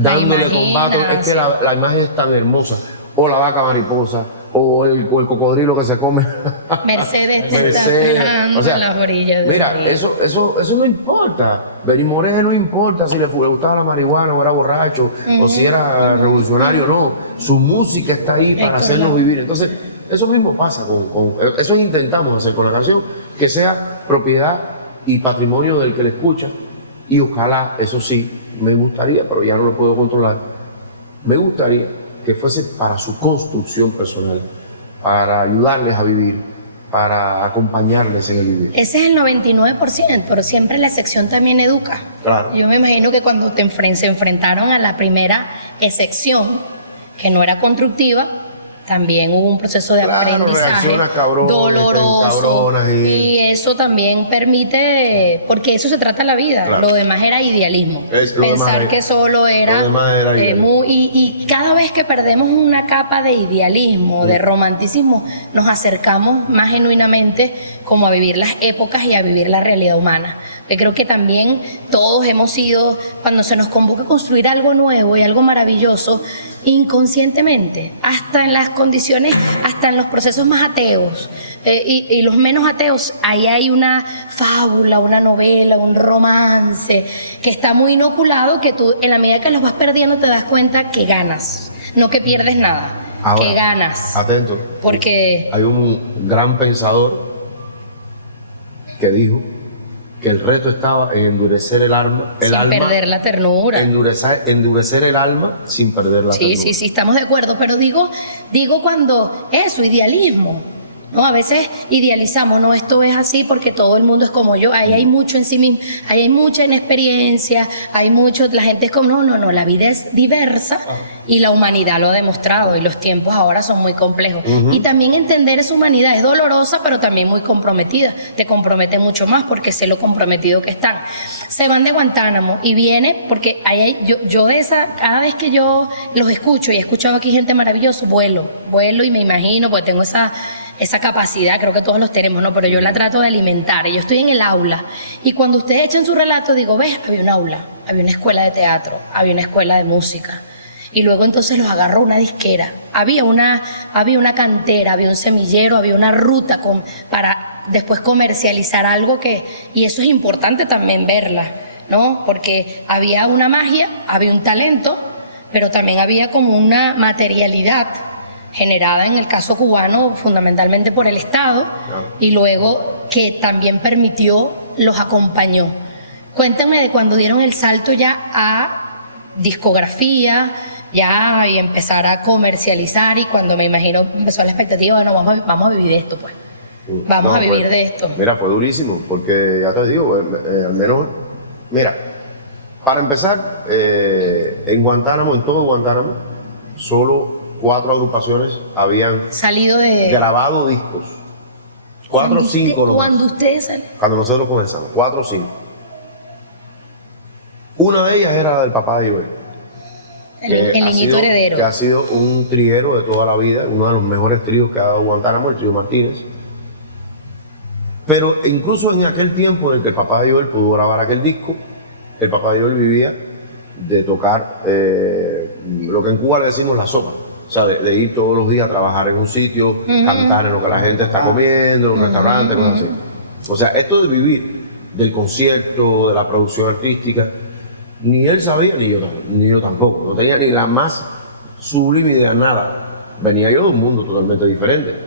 la dándole imaginas. combate. Es que la imagen es tan hermosa. O la vaca mariposa, o el cocodrilo que se come. Mercedes te está esperando en las orillas del mira, río. eso no importa. Benny Moré no importa si le gustaba la marihuana o era borracho, o si era revolucionario o no. Su música está ahí para hacernos vivir. Entonces, eso mismo pasa eso intentamos hacer con la canción, que sea propiedad y patrimonio del que la escucha. Y ojalá, eso sí, me gustaría, pero ya no lo puedo controlar, me gustaría que fuese para su construcción personal, para ayudarles a vivir, para acompañarles en el vivir. Ese es el 99%, pero siempre la excepción también educa. Claro. Yo me imagino que cuando se enfrentaron a la primera excepción, que no era constructiva, también hubo un proceso de aprendizaje doloroso. Y eso también permite, porque eso se trata la vida. Claro. Lo demás era idealismo. Pensar que solo era y cada vez que perdemos una capa de idealismo, de romanticismo, nos acercamos más genuinamente como a vivir las épocas y a vivir la realidad humana. Yo creo que también todos hemos sido, cuando se nos convoca a construir algo nuevo y algo maravilloso, inconscientemente, hasta en las condiciones, hasta en los procesos más ateos y los menos ateos, ahí hay una fábula, una novela, un romance que está muy inoculado, que tú en la medida que los vas perdiendo te das cuenta que ganas, no que pierdes nada. Ahora, que ganas. Atento. Porque hay un gran pensador que dijo que el reto estaba en endurecer el alma. Sin perder la ternura. Endurecer el alma sin perder la ternura. Sí, estamos de acuerdo, pero digo cuando eso, idealismo. ¿No? A veces idealizamos, no, esto es así porque todo el mundo es como yo, ahí hay mucho en sí mismo, ahí hay mucha inexperiencia, hay mucho, la gente es como, no, la vida es diversa y la humanidad lo ha demostrado y los tiempos ahora son muy complejos. Y también entender esa humanidad es dolorosa, pero también muy comprometida, te compromete mucho más porque sé lo comprometido que están. Se van de Guantánamo y viene, porque yo de esa, cada vez que yo los escucho y he escuchado aquí gente maravillosa, vuelo y me imagino, porque tengo esa capacidad, creo que todos los tenemos, ¿no? Pero yo la trato de alimentar. Y yo estoy en el aula. Y cuando ustedes echen su relato, digo, ves, había un aula, había una escuela de teatro, había una escuela de música. Y luego entonces los agarró una disquera. Había una cantera, había un semillero, había una ruta para después comercializar algo y eso es importante también verla, ¿no? Porque había una magia, había un talento, pero también había como una materialidad generada en el caso cubano fundamentalmente por el Estado y luego que también los acompañó. Cuéntame de cuando dieron el salto ya a discografía, ya y empezar a comercializar y cuando me imagino empezó la expectativa, bueno, vamos a vivir de esto, pues. Vamos a vivir de esto. Mira, fue durísimo, porque ya te digo, al menos, mira, para empezar, en Guantánamo, en todo Guantánamo, solo 4 agrupaciones habían grabado discos. 4 o 5 nomás. Cuando ustedes salen. Cuando nosotros comenzamos, 4 o 5. Una de ellas era la del papá de Joel. El niñito heredero. Que ha sido un triguero de toda la vida, uno de los mejores tríos que ha dado Guantánamo, el trío Martínez. Pero incluso en aquel tiempo en el que el papá de Joel pudo grabar aquel disco, el papá de Joel vivía de tocar lo que en Cuba le decimos la sopa. O sea, de ir todos los días a trabajar en un sitio, cantar en lo que la gente está comiendo, en un restaurante, cosas así. O sea, esto de vivir del concierto, de la producción artística, ni él sabía, ni yo tampoco. No tenía ni la más sublime idea, nada. Venía yo de un mundo totalmente diferente.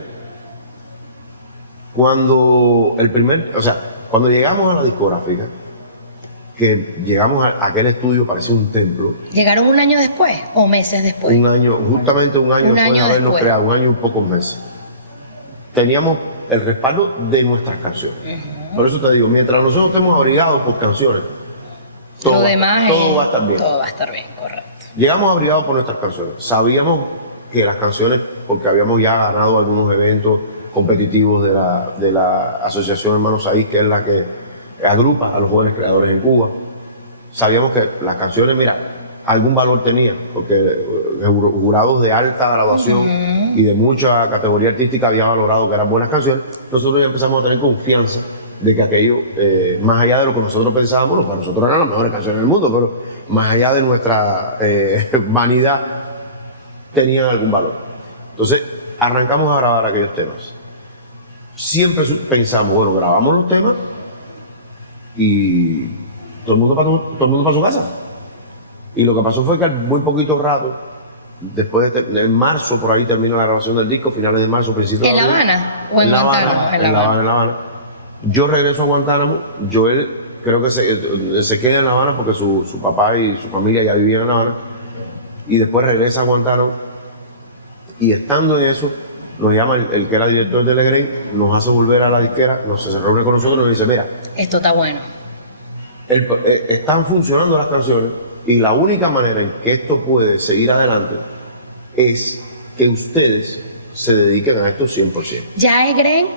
Cuando cuando llegamos a la discográfica, que llegamos a aquel estudio, parecía un templo. ¿Llegaron un año después o meses después? Justamente un año después de habernos creado, un año y un pocos meses. Teníamos el respaldo de nuestras canciones. Por eso te digo, mientras nosotros estemos abrigados por canciones, todo va a estar bien. Todo va a estar bien, correcto. Llegamos abrigados por nuestras canciones. Sabíamos que las canciones, porque habíamos ya ganado algunos eventos competitivos de la Asociación Hermanos Saiz, que es la que agrupa a los jóvenes creadores en Cuba. Sabíamos que las canciones, mira, algún valor tenían, porque jurados de alta graduación y de mucha categoría artística habían valorado que eran buenas canciones. Nosotros ya empezamos a tener confianza de que aquello, más allá de lo que nosotros pensábamos, para nosotros eran las mejores canciones del mundo, pero más allá de nuestra vanidad, tenían algún valor. Entonces, arrancamos a grabar aquellos temas. Siempre pensamos, bueno, grabamos los temas y todo el mundo para su casa. Y lo que pasó fue que al muy poquito rato, después en marzo, por ahí termina la grabación del disco, finales de marzo, principios de abril. ¿En La Habana o en Guantánamo? En La Habana. Yo regreso a Guantánamo, Joel creo que se queda en La Habana porque su papá y su familia ya vivían en La Habana, y después regresa a Guantánamo, y estando en eso, nos llama el que era director de Legrand, nos hace volver a la disquera, se reúne con nosotros y nos dice, mira, esto está bueno. Están funcionando las canciones y la única manera en que esto puede seguir adelante es que ustedes se dediquen a esto 100%. Ya Egren,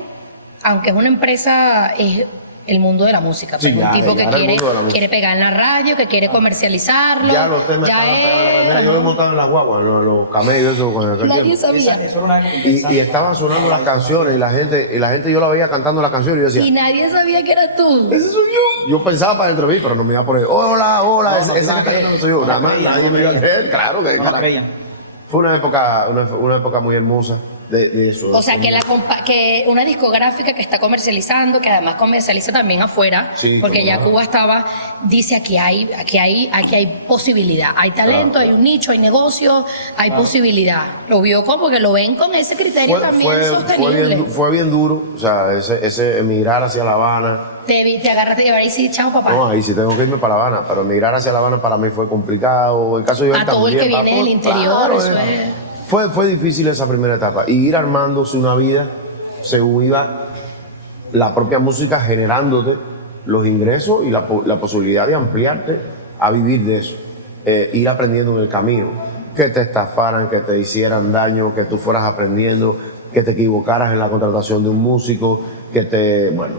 aunque es una empresa, es el mundo de la música, sí, un tipo que quiere pegar en la radio, que quiere comercializarlo. Ya los temas estaban pegados. Mira, yo me he montado en las guaguas, los camellos, eso con el Nadie sabía. Y estaban sonando las canciones y la gente yo la veía cantando las canciones y yo decía, y nadie sabía que eras tú. Ese soy yo. Yo pensaba para dentro de mí, pero no me iba a poner, hola, ese que no soy yo. Nada más, nadie me iba a creer, claro que fue una época muy hermosa. De eso. O sea, que una discográfica que está comercializando, que además comercializa también afuera, sí, porque ya Cuba dice aquí hay posibilidad, hay talento, hay un nicho, hay negocio, hay posibilidad. Lo vio porque lo ven con ese criterio también sostenible. Fue bien duro, o sea, ese emigrar hacia La Habana. Te agarraste y llevar y sí, chao papá. No, ahí sí tengo que irme para La Habana, pero emigrar hacia La Habana para mí fue complicado. En caso de a todo el que viene del interior, claro, eso es. Fue difícil esa primera etapa, y ir armándose una vida según iba la propia música generándote los ingresos y la posibilidad de ampliarte a vivir de eso, ir aprendiendo en el camino, que te estafaran, que te hicieran daño, que tú fueras aprendiendo, que te equivocaras en la contratación de un músico,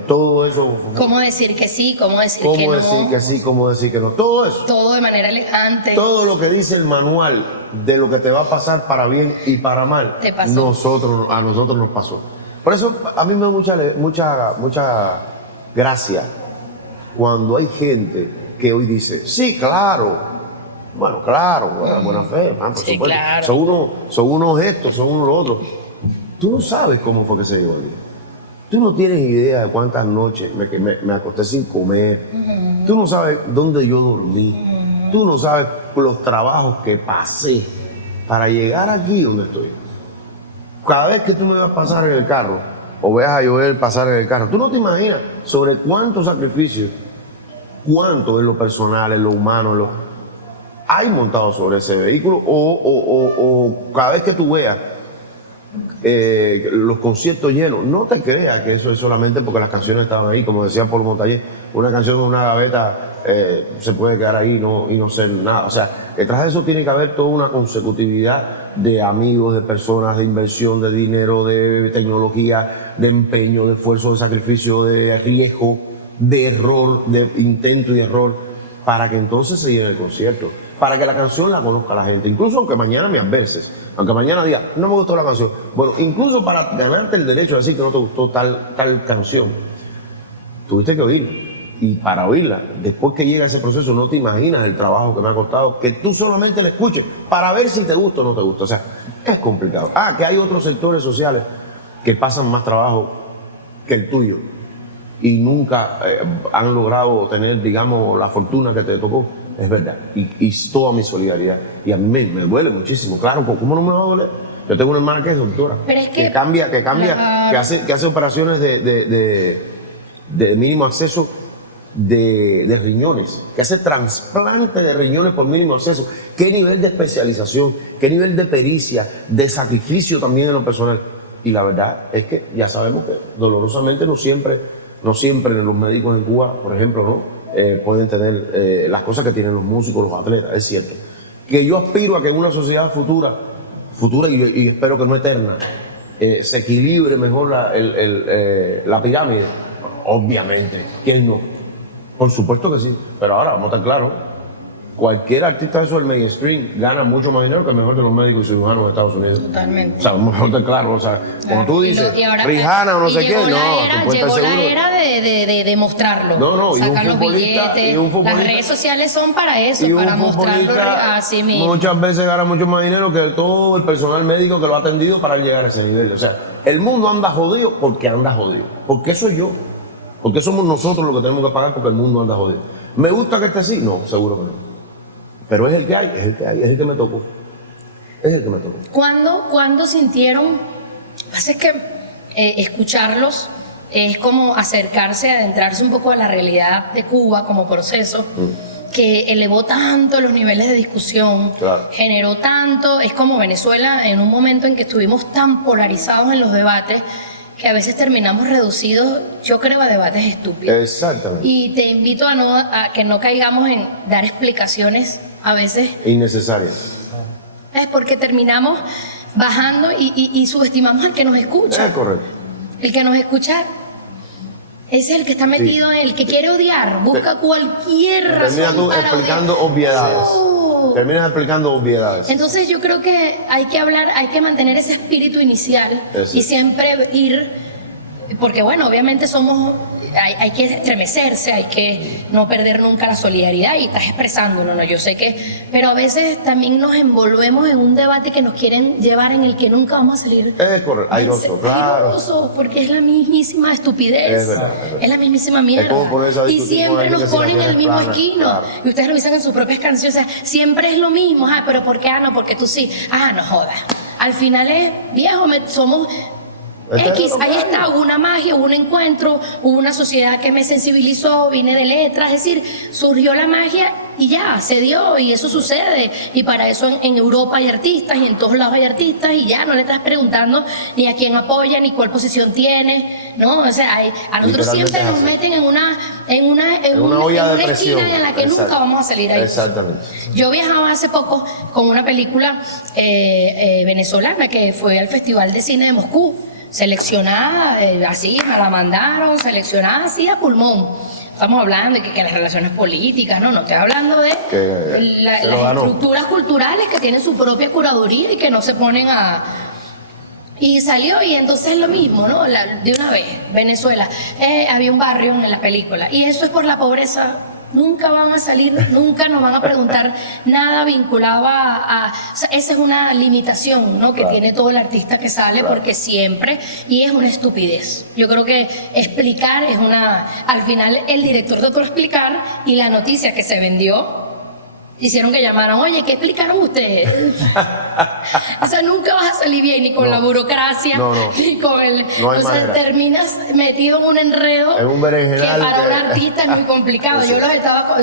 todo eso. ¿Cómo decir que sí? ¿Cómo decir que no? ¿Cómo decir que sí? ¿Cómo decir que no? Todo eso. Todo de manera elegante. Todo lo que dice el manual de lo que te va a pasar para bien y para mal, a nosotros nos pasó. Por eso a mí me da mucha gracia cuando hay gente que hoy dice, sí, claro, buena fe, por sí, supuesto. Claro. Son unos estos, son unos los otros. Tú no sabes cómo fue que se llegó allí. Tú no tienes idea de cuántas noches me acosté sin comer. Tú no sabes dónde yo dormí. Tú no sabes los trabajos que pasé para llegar aquí donde estoy. Cada vez que tú me vas a pasar en el carro, o veas a Joel pasar en el carro, tú no te imaginas sobre cuántos sacrificios, cuánto en lo personal, en lo humano, hay montado sobre ese vehículo, o cada vez que tú veas los conciertos llenos, no te creas que eso es solamente porque las canciones estaban ahí, como decía Paul Montañé, una canción en una gaveta se puede quedar ahí y no ser nada. O sea, detrás de eso tiene que haber toda una consecutividad de amigos, de personas, de inversión, de dinero, de tecnología, de empeño, de esfuerzo, de sacrificio, de riesgo, de error, de intento y error, para que entonces se llene el concierto, para que la canción la conozca la gente, incluso aunque mañana me adverses, aunque mañana diga, no me gustó la canción, bueno, incluso para ganarte el derecho a decir que no te gustó tal canción, tuviste que oírla. Y para oírla, después que llega ese proceso, no te imaginas el trabajo que me ha costado, que tú solamente la escuches para ver si te gusta o no te gusta. O sea, es complicado. Que hay otros sectores sociales que pasan más trabajo que el tuyo y nunca han logrado tener, digamos, la fortuna que te tocó. Es verdad. Y toda mi solidaridad. Y a mí me duele muchísimo. Claro, ¿cómo no me va a doler? Yo tengo una hermana que es doctora. Pero es que cambia, que hace operaciones de mínimo acceso de riñones, que hace trasplante de riñones por mínimo acceso. ¿Qué nivel de especialización? ¿Qué nivel de pericia? De sacrificio también en lo personal. Y la verdad es que ya sabemos que dolorosamente no siempre los médicos en Cuba, por ejemplo, ¿no? Pueden tener las cosas que tienen los músicos, los atletas, es cierto. Que yo aspiro a que en una sociedad futura y espero que no eterna, se equilibre mejor la pirámide. Obviamente, ¿quién no? Por supuesto que sí, pero ahora vamos a estar claros, cualquier artista de eso del mainstream gana mucho más dinero que el mejor de los médicos y cirujanos de Estados Unidos. Totalmente. O sea, vamos a estar claros, o sea, cuando tú dices Rihanna o no sé qué, no, tú puedes estar seguro. Llegó la era de mostrarlo. No, sacar los billetes. Las redes sociales son para eso, para mostrarlo a sí mismo. Muchas veces gana mucho más dinero que todo el personal médico que lo ha atendido para llegar a ese nivel. O sea, el mundo anda jodido porque anda jodido. Porque soy yo. Porque somos nosotros los que tenemos que pagar porque el mundo anda jodido. ¿Me gusta que esté así? No, seguro que no. Pero es el que hay, es el que me tocó. Es el que me tocó. ¿Cuándo sintieron? Pasa que escucharlos es como acercarse, adentrarse un poco a la realidad de Cuba como proceso, que elevó tanto los niveles de discusión, claro, generó tanto, es como Venezuela en un momento en que estuvimos tan polarizados en los debates, que a veces terminamos reducidos, yo creo, a debates estúpidos. Exactamente. Y te invito a que no caigamos en dar explicaciones a veces innecesarias. Es porque terminamos bajando y subestimamos al que nos escucha. Es correcto. El que nos escucha, ese es el que está metido en el que quiere odiar, busca cualquier razón. Terminas tú explicando obviedades. Terminas explicando obviedades. Entonces yo creo que hay que hablar, hay que mantener ese espíritu inicial y siempre ir, porque bueno, obviamente hay que estremecerse, hay que no perder nunca la solidaridad y estás expresándolo, ¿no? Yo sé que, pero a veces también nos envolvemos en un debate que nos quieren llevar en el que nunca vamos a salir. Es correcto, airoso, claro. Airoso, porque es la mismísima estupidez. Es verdad. Es la mismísima mierda. Y siempre nos ponen en el mismo plana, esquino. claro. Y ustedes lo dicen en sus propias canciones. O sea, siempre es lo mismo. Pero ¿por qué? No, porque tú sí. No jodas. Al final es, viejo, somos X, ahí está, hubo una magia, hubo un encuentro, hubo una sociedad que me sensibilizó, vine de letras, es decir, surgió la magia y ya, se dio y eso sucede. Y para eso en Europa hay artistas y en todos lados hay artistas y ya no le estás preguntando ni a quién apoya ni cuál posición tiene, ¿no? O sea, a nosotros siempre nos meten en una olla de presión esquina en la que nunca vamos a salir ahí. Exactamente. Yo viajaba hace poco con una película venezolana que fue al Festival de Cine de Moscú. Seleccionada, así, me la mandaron, seleccionada así a pulmón. Estamos hablando de que las relaciones políticas, no estoy hablando de las estructuras culturales que tienen su propia curaduría y que no se ponen a... Y salió y entonces lo mismo, ¿no? De una vez, Venezuela, había un barrio en la película y eso es por la pobreza nunca van a salir, nunca nos van a preguntar nada vinculado o sea, esa es una limitación, ¿no? Que tiene todo el artista que sale, porque siempre, y es una estupidez. Yo creo que explicar es al final el director trató de explicar y la noticia que se vendió, hicieron que llamaran, oye, ¿qué explicaron ustedes? O sea, nunca vas a salir bien ni con la burocracia, ni con el... o sea, terminas metido en un enredo en un berenjenal que para un artista es muy complicado. Yo los estaba...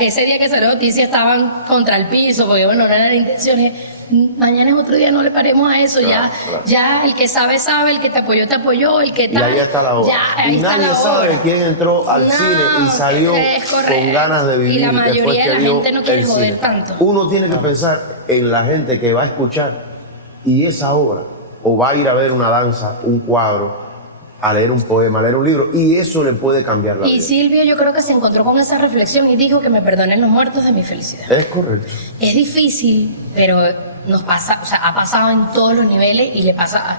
ese día que salió la noticia estaban contra el piso, porque bueno, no eran intenciones. Mañana es otro día, no le paremos a eso. Ya el que sabe, el que te apoyó, el que tal. Y ahí está la obra. Y nadie sabe quién entró al cine y salió con ganas de vivir. Y la mayoría de la gente no quiere joder tanto. Uno tiene que pensar en la gente que va a escuchar y esa obra, o va a ir a ver una danza, un cuadro, a leer un poema, a leer un libro, y eso le puede cambiar la vida. Y Silvio, yo creo que se encontró con esa reflexión y dijo que me perdonen los muertos de mi felicidad. Es correcto. Es difícil, pero nos pasa, o sea, ha pasado en todos los niveles y le pasa.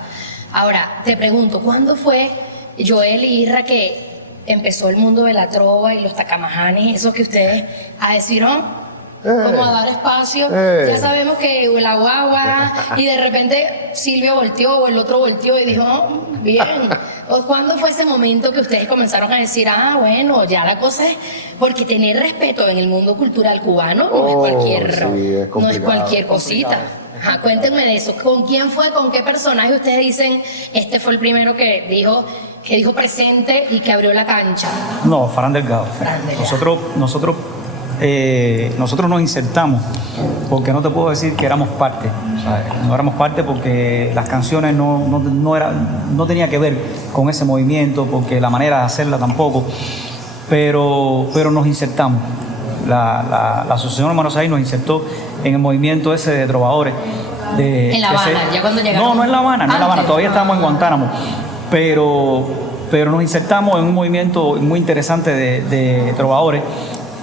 Ahora, te pregunto, ¿cuándo fue Joel y Isra que empezó el mundo de la trova y los tacamajanes, eso que ustedes a decir, como a dar espacio? Ya sabemos que la guagua, y de repente Silvio volteó o el otro volteó y dijo, bien. ¿Cuándo fue ese momento que ustedes comenzaron a decir, bueno, ya la cosa es, porque tener respeto en el mundo cultural cubano no es cualquier cosita? Ajá, cuéntenme de eso. ¿Con quién fue, con qué personaje ustedes dicen, este fue el primero que dijo presente y que abrió la cancha? No, Fran Delgado. Nosotros nos insertamos, porque no te puedo decir que éramos parte, ¿sabes? No éramos parte porque las canciones no tenía que ver con ese movimiento, porque la manera de hacerla tampoco, pero nos insertamos. La Asociación Hermano Sahir nos insertó en el movimiento ese de trovadores. En La Habana, ya cuando llegaron. No en La Habana, todavía estábamos en Guantánamo, pero nos insertamos en un movimiento muy interesante de trovadores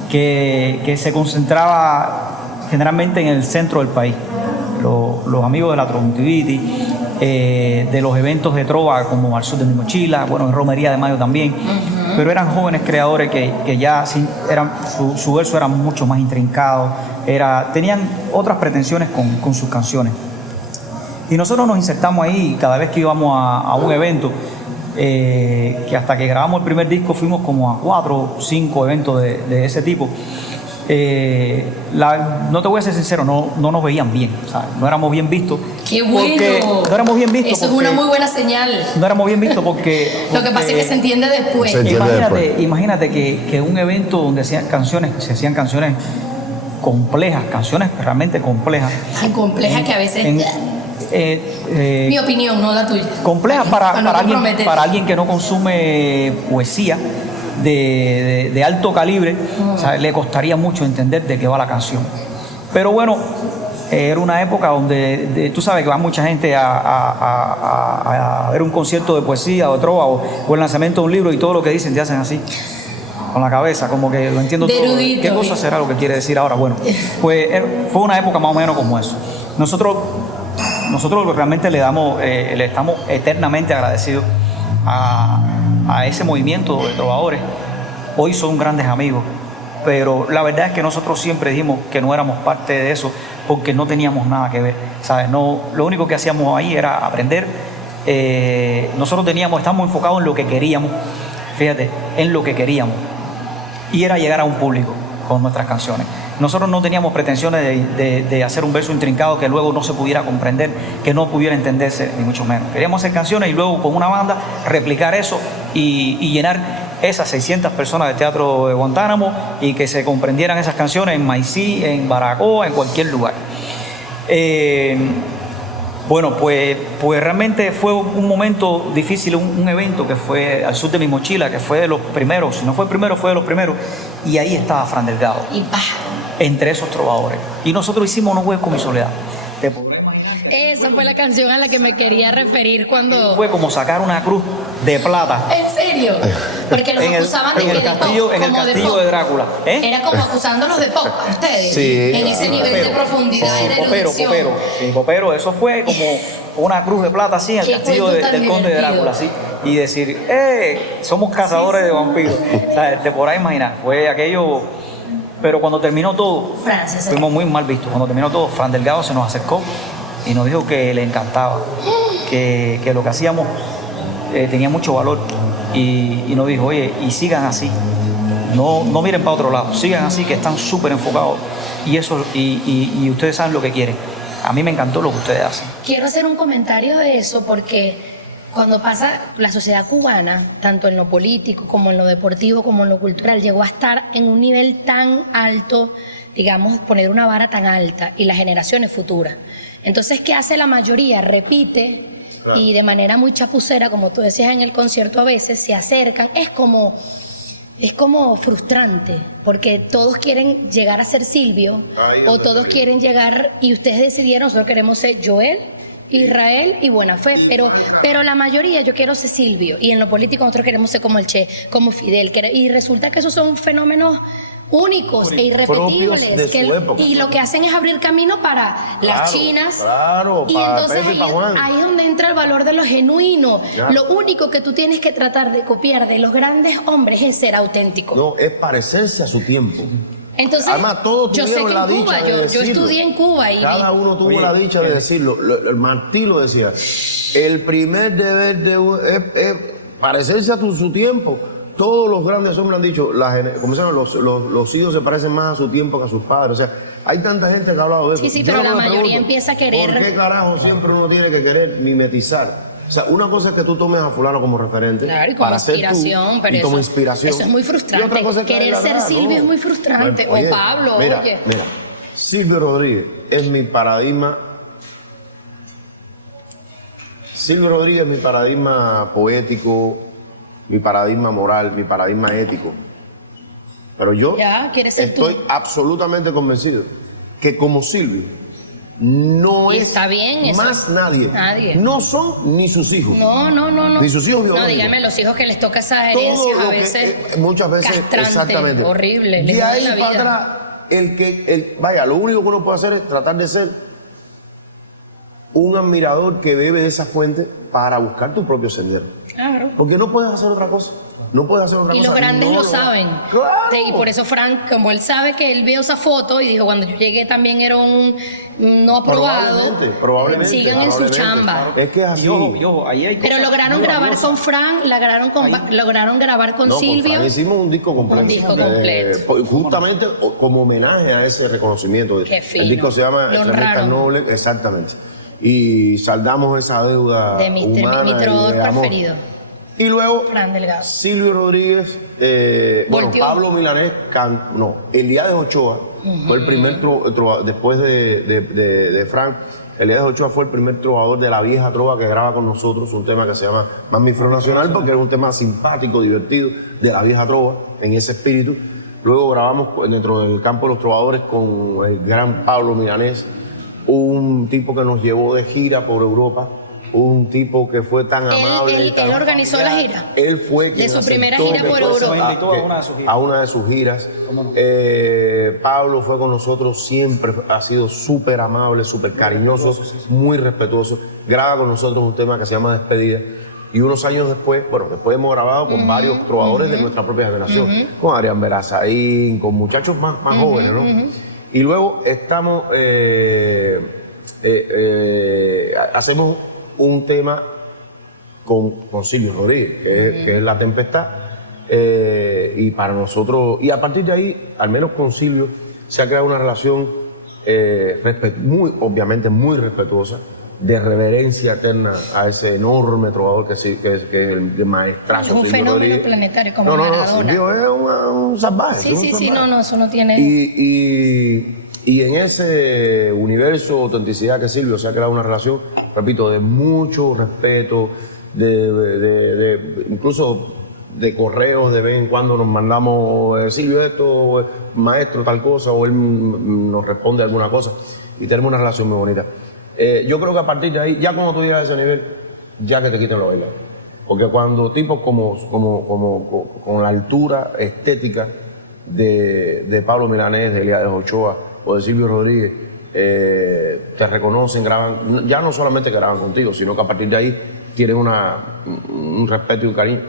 que se concentraba generalmente en el centro del país. Los amigos de la Trontiviti, de los eventos de trova como al sur de mi mochila, bueno, en Romería de Mayo también, pero eran jóvenes creadores que ya su verso era mucho más intrincado, tenían otras pretensiones con sus canciones. Y nosotros nos insertamos ahí cada vez que íbamos a un evento, que hasta que grabamos el primer disco fuimos como a 4 o 5 eventos de ese tipo. No te voy a ser sincero, no nos veían bien, ¿sabes? No éramos bien vistos. ¡Qué bueno! No éramos bien vistos. Eso es una muy buena señal. No éramos bien vistos porque lo que pasa es que se entiende después. Imagínate que un evento donde se hacían canciones complejas, canciones realmente complejas. Tan complejas que a veces... mi opinión, no la tuya. Compleja para alguien que no consume poesía de alto calibre, o sea, le costaría mucho entender de qué va la canción. Pero bueno, era una época donde tú sabes que va mucha gente a ver un concierto de poesía o de trova o el lanzamiento de un libro y todo lo que dicen te hacen así con la cabeza, como que lo entiendo todo. ¿Qué cosa será lo que quiere decir ahora? Bueno, pues fue una época más o menos como eso. Nosotros realmente le estamos eternamente agradecidos a ese movimiento de trovadores. Hoy son grandes amigos, pero la verdad es que nosotros siempre dijimos que no éramos parte de eso porque no teníamos nada que ver, ¿sabes? No, lo único que hacíamos ahí era aprender. Nosotros estábamos enfocados en lo que queríamos, fíjate, en lo que queríamos, y era llegar a un público con nuestras canciones. Nosotros no teníamos pretensiones de hacer un verso intrincado que luego no se pudiera comprender, que no pudiera entenderse, ni mucho menos. Queríamos hacer canciones y luego con una banda replicar eso y llenar esas 600 personas del Teatro de Guantánamo y que se comprendieran esas canciones en Maicí, en Baracoa, en cualquier lugar. Bueno, pues realmente fue un momento difícil, un evento que fue al sur de mi mochila, que fue de los primeros, si no fue el primero, fue de los primeros, y ahí estaba Fran Delgado, entre esos trovadores. Y nosotros hicimos Unos Huecos con mi soledad. ¿Te podrás imaginar? Esa fue la canción a la que me quería referir cuando... Fue como sacar una cruz de plata. ¿En serio? Porque los acusaban de que de pop, en el como castillo pop. de Drácula. Era como acusándolos de pop a ustedes. Sí. En ese nivel de profundidad y de erudición. Popero, eso fue como una cruz de plata así en el Qué castillo cuento tan del conde de divertido. Drácula, así. Y decir, somos cazadores de vampiros. O sea, te podrás imaginar, fue aquello. Pero cuando terminó todo, Francis, fuimos muy mal vistos. Cuando terminó todo, Fran Delgado se nos acercó y nos dijo que le encantaba, que lo que hacíamos tenía mucho valor. Y nos dijo, oye, y sigan así. No miren para otro lado, sigan así, que están súper enfocados. Y ustedes saben lo que quieren. A mí me encantó lo que ustedes hacen. Quiero hacer un comentario de eso porque cuando pasa la sociedad cubana, tanto en lo político como en lo deportivo como en lo cultural, llegó a estar en un nivel tan alto, digamos, poner una vara tan alta y las generaciones futuras. Entonces, ¿qué hace la mayoría? Repite y de manera muy chapucera, como tú decías en el concierto, a veces se acercan. Es como frustrante, porque todos quieren llegar a ser Silvio, o todos quieren llegar, y ustedes decidieron, nosotros queremos ser Joel, Israel y Buena Fe, pero la mayoría, yo quiero ser Silvio, y en lo político nosotros queremos ser como el Che, como Fidel, y resulta que esos son fenómenos únicos e irrepetibles, propios de su época. y lo que hacen es abrir camino para las chinas, Claro, y para entonces Pepe y para Juan. ahí es donde entra el valor de lo genuino. Claro. Lo único que tú tienes que tratar de copiar de los grandes hombres es ser auténtico. No, es parecerse a su tiempo. Entonces, Además, todos yo sé tuvieron que la en Cuba, dicha de yo decirlo. estudié en Cuba y Cada uno tuvo Oye, la dicha de decirlo. El Martí lo decía. El primer deber es parecerse a su tiempo. Todos los grandes hombres han dicho, como se llama, los hijos se parecen más a su tiempo que a sus padres. O sea, hay tanta gente que ha hablado de eso. Sí, Yo pero lo que la me mayoría pregunto, empieza a querer. ¿por qué carajo siempre uno tiene que querer mimetizar? O sea, una cosa es que tú tomes a fulano como referente. Claro, y como para ser tú, inspiración, pero y como inspiración. eso es muy Y frustrante. otra cosa es que Querer la ser verdad, Silvio no. es muy frustrante. Oye, O Pablo, mira, oye. Mira, Silvio Rodríguez es mi paradigma. Silvio Rodríguez es mi paradigma poético, mi paradigma moral, mi paradigma ético. Pero yo Ya, ¿quieres ser estoy tú? absolutamente convencido que como Silvio no Y es está bien eso. más nadie. Nadie. No son ni sus hijos. No. Ni sus hijos No, biológicos. dígame, los hijos que les toca esas Todo herencias lo a que, veces. muchas veces, castrante, exactamente. horrible, les De joden ahí la para vida. atrás, vaya, lo único que uno puede hacer es tratar de ser un admirador que bebe de esa fuente para buscar tu propio sendero. Claro. Porque no puedes hacer otra cosa. No puedes hacer otra Y cosa. los grandes No lo va. saben. Claro. Y por eso Frank, como él sabe que él vio esa foto y dijo, cuando yo llegué también era un no aprobado. Probablemente. Sigan en su chamba. Es que es así. Y ojo, ahí hay Pero cosas lograron muy grabar valiosas. con Frank, lograron grabar con No, Silvio. Fran hicimos un disco completo. Un disco completo. Justamente como homenaje a ese reconocimiento. Qué fino. El disco se llama Lo Extremistas honraron. Nobles, exactamente. Y saldamos esa deuda De mi humana y trovador de amor. preferido, Y luego Fran Delgado. Silvio Rodríguez, Volteó. Pablo Milanés, Elías Ochoa fue el primer después de Frank. Elías Ochoa fue el primer trovador de la vieja trova que graba con nosotros un tema que se llama Mamífero Nacional, porque es un tema simpático, divertido, de la vieja trova, en ese espíritu. Luego grabamos dentro del campo de los trovadores con el gran Pablo Milanés, un tipo que nos llevó de gira por Europa, un tipo que fue tan amable. Él tan organizó la gira. Él fue quien De su aceptó primera que gira por fuese Europa. Nos invitó a una de sus giras. A una de sus giras. Pablo fue con nosotros siempre, ha sido súper amable, súper cariñoso, muy respetuoso. Graba con nosotros un tema que se llama Despedida. Y unos años después, después hemos grabado con varios trovadores de nuestra propia generación, con Adrián Berazaín, con muchachos más jóvenes, ¿no? Y luego estamos, hacemos un tema con Silvio Rodríguez, que es La Tempestad, y para nosotros, y a partir de ahí, al menos con Silvio, se ha creado una relación obviamente muy respetuosa, de reverencia eterna a ese enorme trovador que es el maestrazo. Es un Silvio fenómeno Rodríguez. planetario como No, Maradona. Silvio es un salvaje. Sí, es un sí, salvaje. no, eso no tiene... Y en ese universo de autenticidad que Silvio se ha creado una relación, repito, de mucho respeto, incluso de correos de vez en cuando nos mandamos, Silvio esto, maestro tal cosa, o él nos responde alguna cosa, y tenemos una relación muy bonita. Yo creo que a partir de ahí, ya cuando tú llegas a ese nivel, ya que te quiten los bailes. Porque cuando tipos con la altura estética de Pablo Milanés, de Elías Ochoa o de Silvio Rodríguez, te reconocen, graban, ya no solamente que graban contigo, sino que a partir de ahí tienen un respeto y un cariño.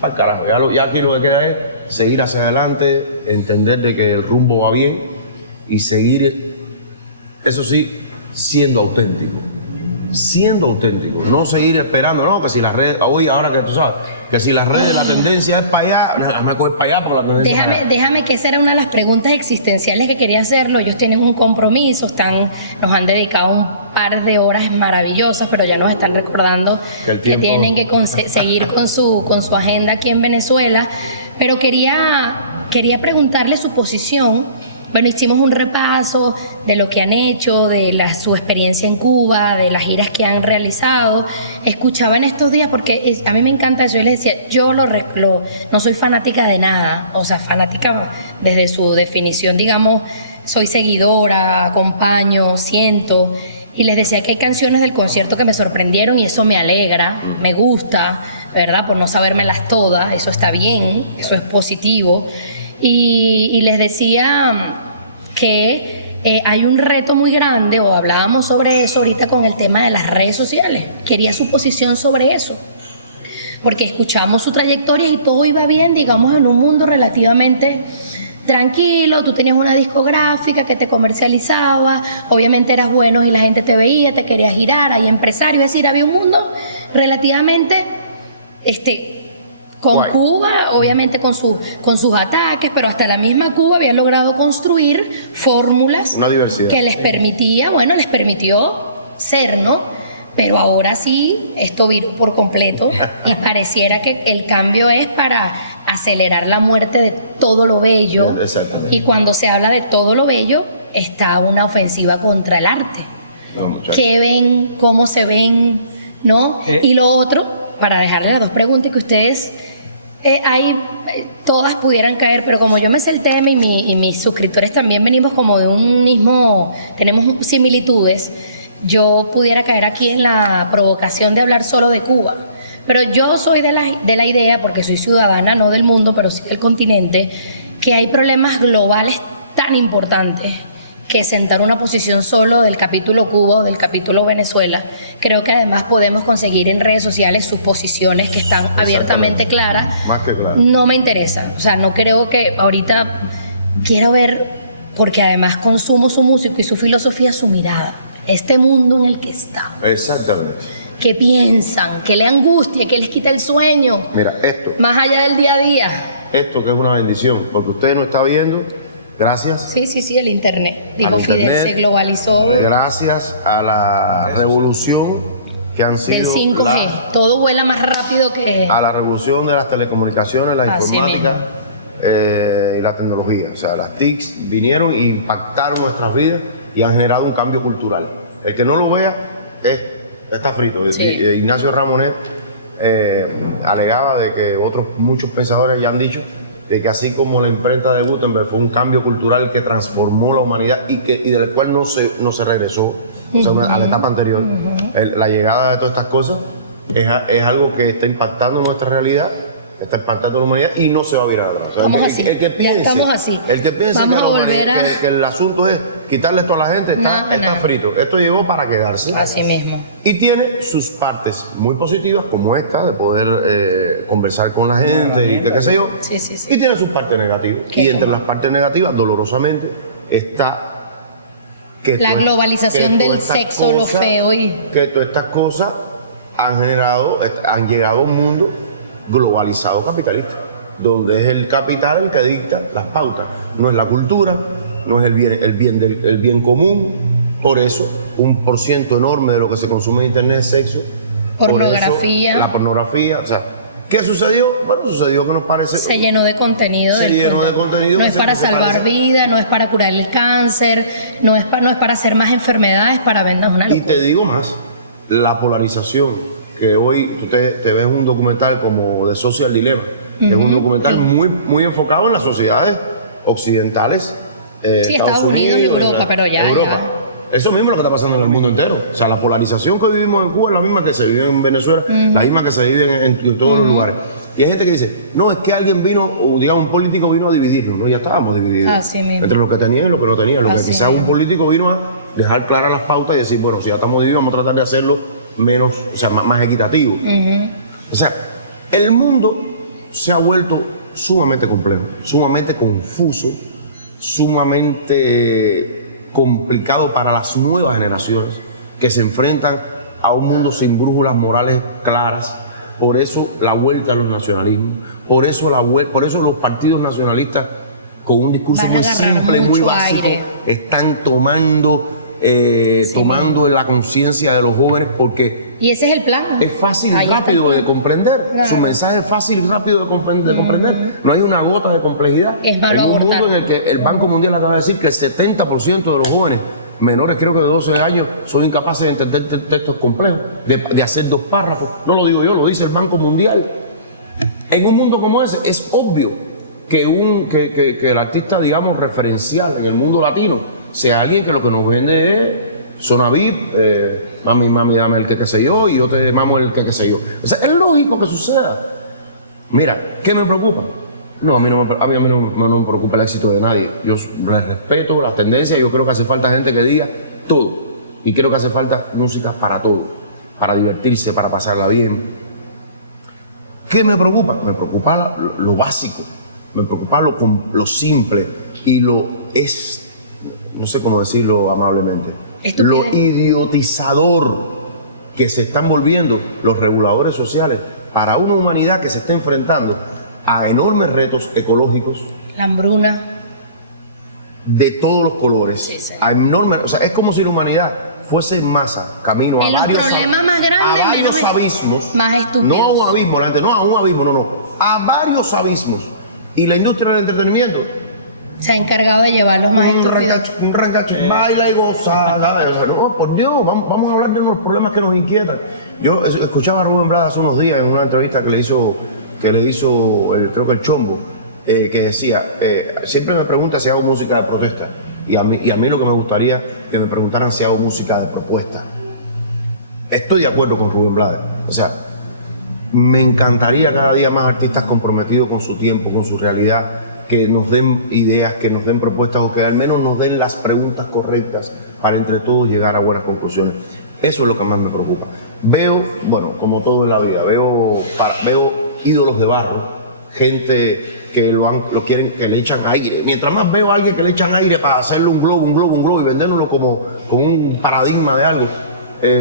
Para el carajo, ya aquí lo que queda es seguir hacia adelante, entender de que el rumbo va bien y seguir, eso sí, siendo auténtico. Siendo auténtico, no seguir esperando, no, que si las redes, hoy ahora que tú sabes, que si las redes, la tendencia es para allá, déjame coger para allá porque la tendencia es para allá. Déjame que esa era una de las preguntas existenciales que quería hacerlo. Ellos tienen un compromiso, nos han dedicado un par de horas maravillosas, pero ya nos están recordando que tienen que seguir con su agenda aquí en Venezuela. Pero quería preguntarle su posición. Bueno, hicimos un repaso de lo que han hecho, de su experiencia en Cuba, de las giras que han realizado. Escuchaba en estos días, porque a mí me encanta eso, yo les decía, yo no soy fanática de nada, o sea, fanática desde su definición, digamos, soy seguidora, acompaño, siento, y les decía que hay canciones del concierto que me sorprendieron y eso me alegra, me gusta, ¿verdad? Por no sabérmelas todas, eso está bien, eso es positivo. Y les decía que hay un reto muy grande, o hablábamos sobre eso ahorita con el tema de las redes sociales. Quería su posición sobre eso, porque escuchamos su trayectoria y todo iba bien, digamos, en un mundo relativamente tranquilo. Tú tenías una discográfica que te comercializaba, obviamente eras bueno y la gente te veía, te quería girar, hay empresarios, es decir, había un mundo relativamente con Guay. Cuba, obviamente con sus ataques, pero hasta la misma Cuba había logrado construir fórmulas que les permitió ser, ¿no? Pero ahora sí, esto viró por completo y pareciera que el cambio es para acelerar la muerte de todo lo bello. Exactamente. Y cuando se habla de todo lo bello, está una ofensiva contra el arte. ¿Qué ven? ¿Cómo se ven? ¿No? Y lo otro, para dejarle las dos preguntas que ustedes todas pudieran caer, pero como yo me sé el tema y mis suscriptores también venimos como de un mismo, tenemos similitudes, yo pudiera caer aquí en la provocación de hablar solo de Cuba. Pero yo soy de la idea, porque soy ciudadana, no del mundo, pero sí del continente, que hay problemas globales tan importantes que sentar una posición solo del capítulo Cuba o del capítulo Venezuela. Creo que además podemos conseguir en redes sociales sus posiciones que están abiertamente claras. Más que claras. No me interesa, o sea, no creo que ahorita quiero ver, porque además consumo su música y su filosofía, su mirada, este mundo en el que está. Exactamente. ¿Qué piensan? ¿Qué le angustia? ¿Qué les quita el sueño? Mira, esto. Más allá del día a día. Esto que es una bendición, porque usted no está viendo. Gracias. Sí, el internet. Dijo Fidel, se globalizó. Gracias a la revolución que han sido. Del 5G. Todo vuela más rápido que. A la revolución de las telecomunicaciones, la informática y la tecnología. O sea, las TICs vinieron e impactaron nuestras vidas y han generado un cambio cultural. El que no lo vea está frito. Sí. Ignacio Ramonet alegaba de que muchos pensadores ya han dicho de que así como la imprenta de Gutenberg fue un cambio cultural que transformó la humanidad y del cual no se regresó, o sea, a la etapa anterior. La llegada de todas estas cosas es algo que está impactando nuestra realidad, que está impactando la humanidad y no se va a virar atrás. O sea, el que piense, estamos así. El que piense que el asunto es quitarle esto a la gente, está frito. Esto llegó para quedarse. Así mismo. Y tiene sus partes muy positivas, como esta, de poder conversar con la gente y qué sé yo. Sí. Y tiene sus partes negativas. Y entre las partes negativas, dolorosamente, está que la globalización del sexo, lo feo y... Que todas estas cosas han llegado a un mundo globalizado capitalista, donde es el capital el que dicta las pautas. No es la cultura, no es el bien común. Por eso, un % enorme de lo que se consume en internet es sexo. Pornografía. Por eso, la pornografía. O sea, ¿qué sucedió? Bueno, sucedió que nos parece... Se llenó de contenido. No es para salvar vidas, no es para curar el cáncer, no es para hacer más enfermedades, para vender una locura. Y te digo más, la polarización, que hoy tú te ves un documental como The Social Dilemma, que es un documental muy enfocado en las sociedades occidentales, Estados Unidos y Europa, pero ya. Eso mismo es lo que está pasando en el mundo entero. O sea, la polarización que vivimos en Cuba es la misma que se vive en Venezuela, la misma que se vive en todos los lugares. Y hay gente que dice, no, es que alguien vino, o digamos un político vino a dividirnos, ¿no? Ya estábamos divididos. Así mismo. Entre lo que tenía y lo que no tenía. Lo que quizás un político vino a dejar claras las pautas y decir, bueno, si ya estamos divididos, vamos a tratar de hacerlo menos, o sea, más equitativo. O sea, el mundo se ha vuelto sumamente complejo, sumamente confuso, sumamente complicado para las nuevas generaciones que se enfrentan a un mundo sin brújulas morales claras. Por eso la vuelta a los nacionalismos, por eso los partidos nacionalistas con un discurso muy simple, muy básico, están tomando la conciencia de los jóvenes porque... Y ese es el plan. Es fácil y rápido de comprender. Su mensaje es fácil y rápido de comprender. No hay una gota de complejidad. Es malo en un abortar. mundo en el que el Banco Mundial acaba de decir que el 70% de los jóvenes menores, creo que de 12 años, son incapaces de entender textos complejos, de hacer 2 párrafos. No lo digo yo, lo dice el Banco Mundial. En un mundo como ese, es obvio que el artista, digamos, referencial en el mundo latino sea alguien que lo que nos vende es zona VIP, mami, dame el que sé yo, y yo te mamo el que sé yo. O sea, es lógico que suceda. Mira, ¿qué me preocupa? No, a mí no me preocupa el éxito de nadie. Yo les respeto las tendencias, yo creo que hace falta gente que diga todo. Y creo que hace falta música para todo, para divertirse, para pasarla bien. ¿Qué me preocupa? Me preocupa lo básico, me preocupa lo simple y no sé cómo decirlo amablemente, lo idiotizador que se están volviendo los reguladores sociales para una humanidad que se está enfrentando a enormes retos ecológicos. La hambruna. De todos los colores. Sí. A enormes, o sea, es como si la humanidad fuese en masa, camino a varios abismos. Más estúpidos. No a un abismo, a varios abismos. Y la industria del entretenimiento se ha encargado de llevar los más estúpidos. Un rancacho, baila y goza, ¿sabes? O sea, no, por Dios, vamos a hablar de los problemas que nos inquietan. Yo escuchaba a Rubén Blades hace unos días en una entrevista que le hizo creo que el Chombo, que decía, siempre me pregunta si hago música de protesta. Y a mí lo que me gustaría que me preguntaran si hago música de propuesta. Estoy de acuerdo con Rubén Blades. O sea, me encantaría cada día más artistas comprometidos con su tiempo, con su realidad, que nos den ideas, que nos den propuestas o que al menos nos den las preguntas correctas para entre todos llegar a buenas conclusiones. Eso es lo que más me preocupa. Veo, bueno, como todo en la vida, veo ídolos de barro, gente que lo quieren, que le echan aire. Mientras más veo a alguien que le echan aire para hacerle un globo y vendérnoslo como un paradigma de algo,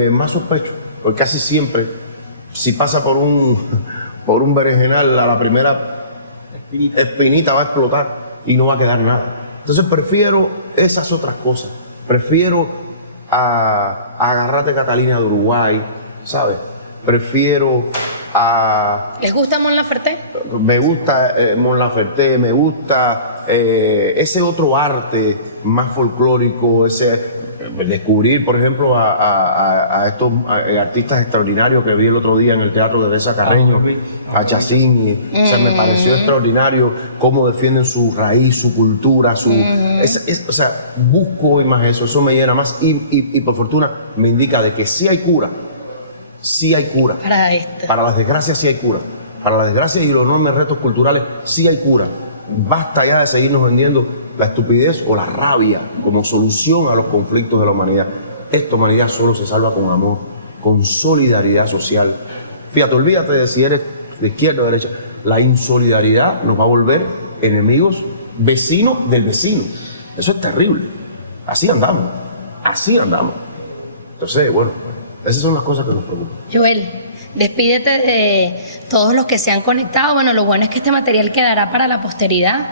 más sospecho. Porque casi siempre, si pasa por un berenjenal, a la primera espinita va a explotar y no va a quedar nada. Entonces prefiero esas otras cosas. Prefiero a Agarrate Catalina de Uruguay, ¿sabes? Prefiero a... ¿Les gusta Mon Laferte? Me gusta Mon Laferte, me gusta ese otro arte más folclórico, descubrir, por ejemplo, a estos artistas extraordinarios que vi el otro día en el Teatro de Teresa Carreño, a Chacín, o sea, me pareció extraordinario cómo defienden su raíz, su cultura, o sea, busco más eso me llena más y por fortuna me indica de que sí hay cura. Sí hay cura. Para las desgracias sí hay cura. Para las desgracias y los enormes retos culturales sí hay cura. Basta ya de seguirnos vendiendo la estupidez o la rabia como solución a los conflictos de la humanidad. Esta humanidad solo se salva con amor, con solidaridad social. Fíjate, olvídate de si eres de izquierda o de derecha. La insolidaridad nos va a volver enemigos, vecinos del vecino. Eso es terrible. Así andamos. Entonces, bueno, esas son las cosas que nos preocupan. Joel, despídete de todos los que se han conectado. Bueno, lo bueno es que este material quedará para la posteridad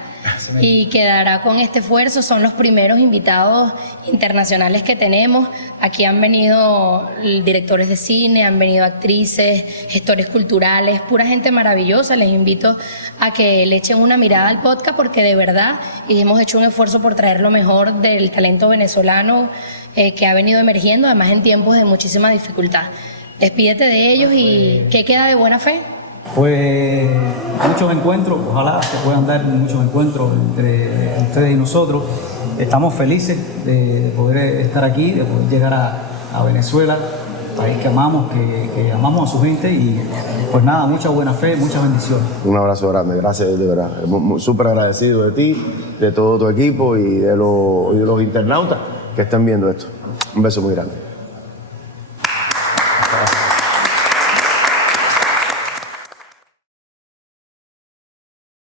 y quedará con este esfuerzo. Son los primeros invitados internacionales que tenemos. Aquí han venido directores de cine, han venido actrices, gestores culturales, pura gente maravillosa. Les invito a que le echen una mirada al podcast porque de verdad hemos hecho un esfuerzo por traer lo mejor del talento venezolano que ha venido emergiendo, además en tiempos de muchísima dificultad. Despídete de ellos y ¿qué queda de Buena Fe? Pues muchos encuentros, ojalá se puedan dar muchos encuentros entre ustedes y nosotros. estamos felices de poder estar aquí, de poder llegar a Venezuela, país que amamos, que amamos a su gente y pues nada, mucha buena fe, muchas bendiciones. Un abrazo grande, gracias de verdad. Súper agradecido de ti, de todo tu equipo y de los internautas que están viendo esto. Un beso muy grande.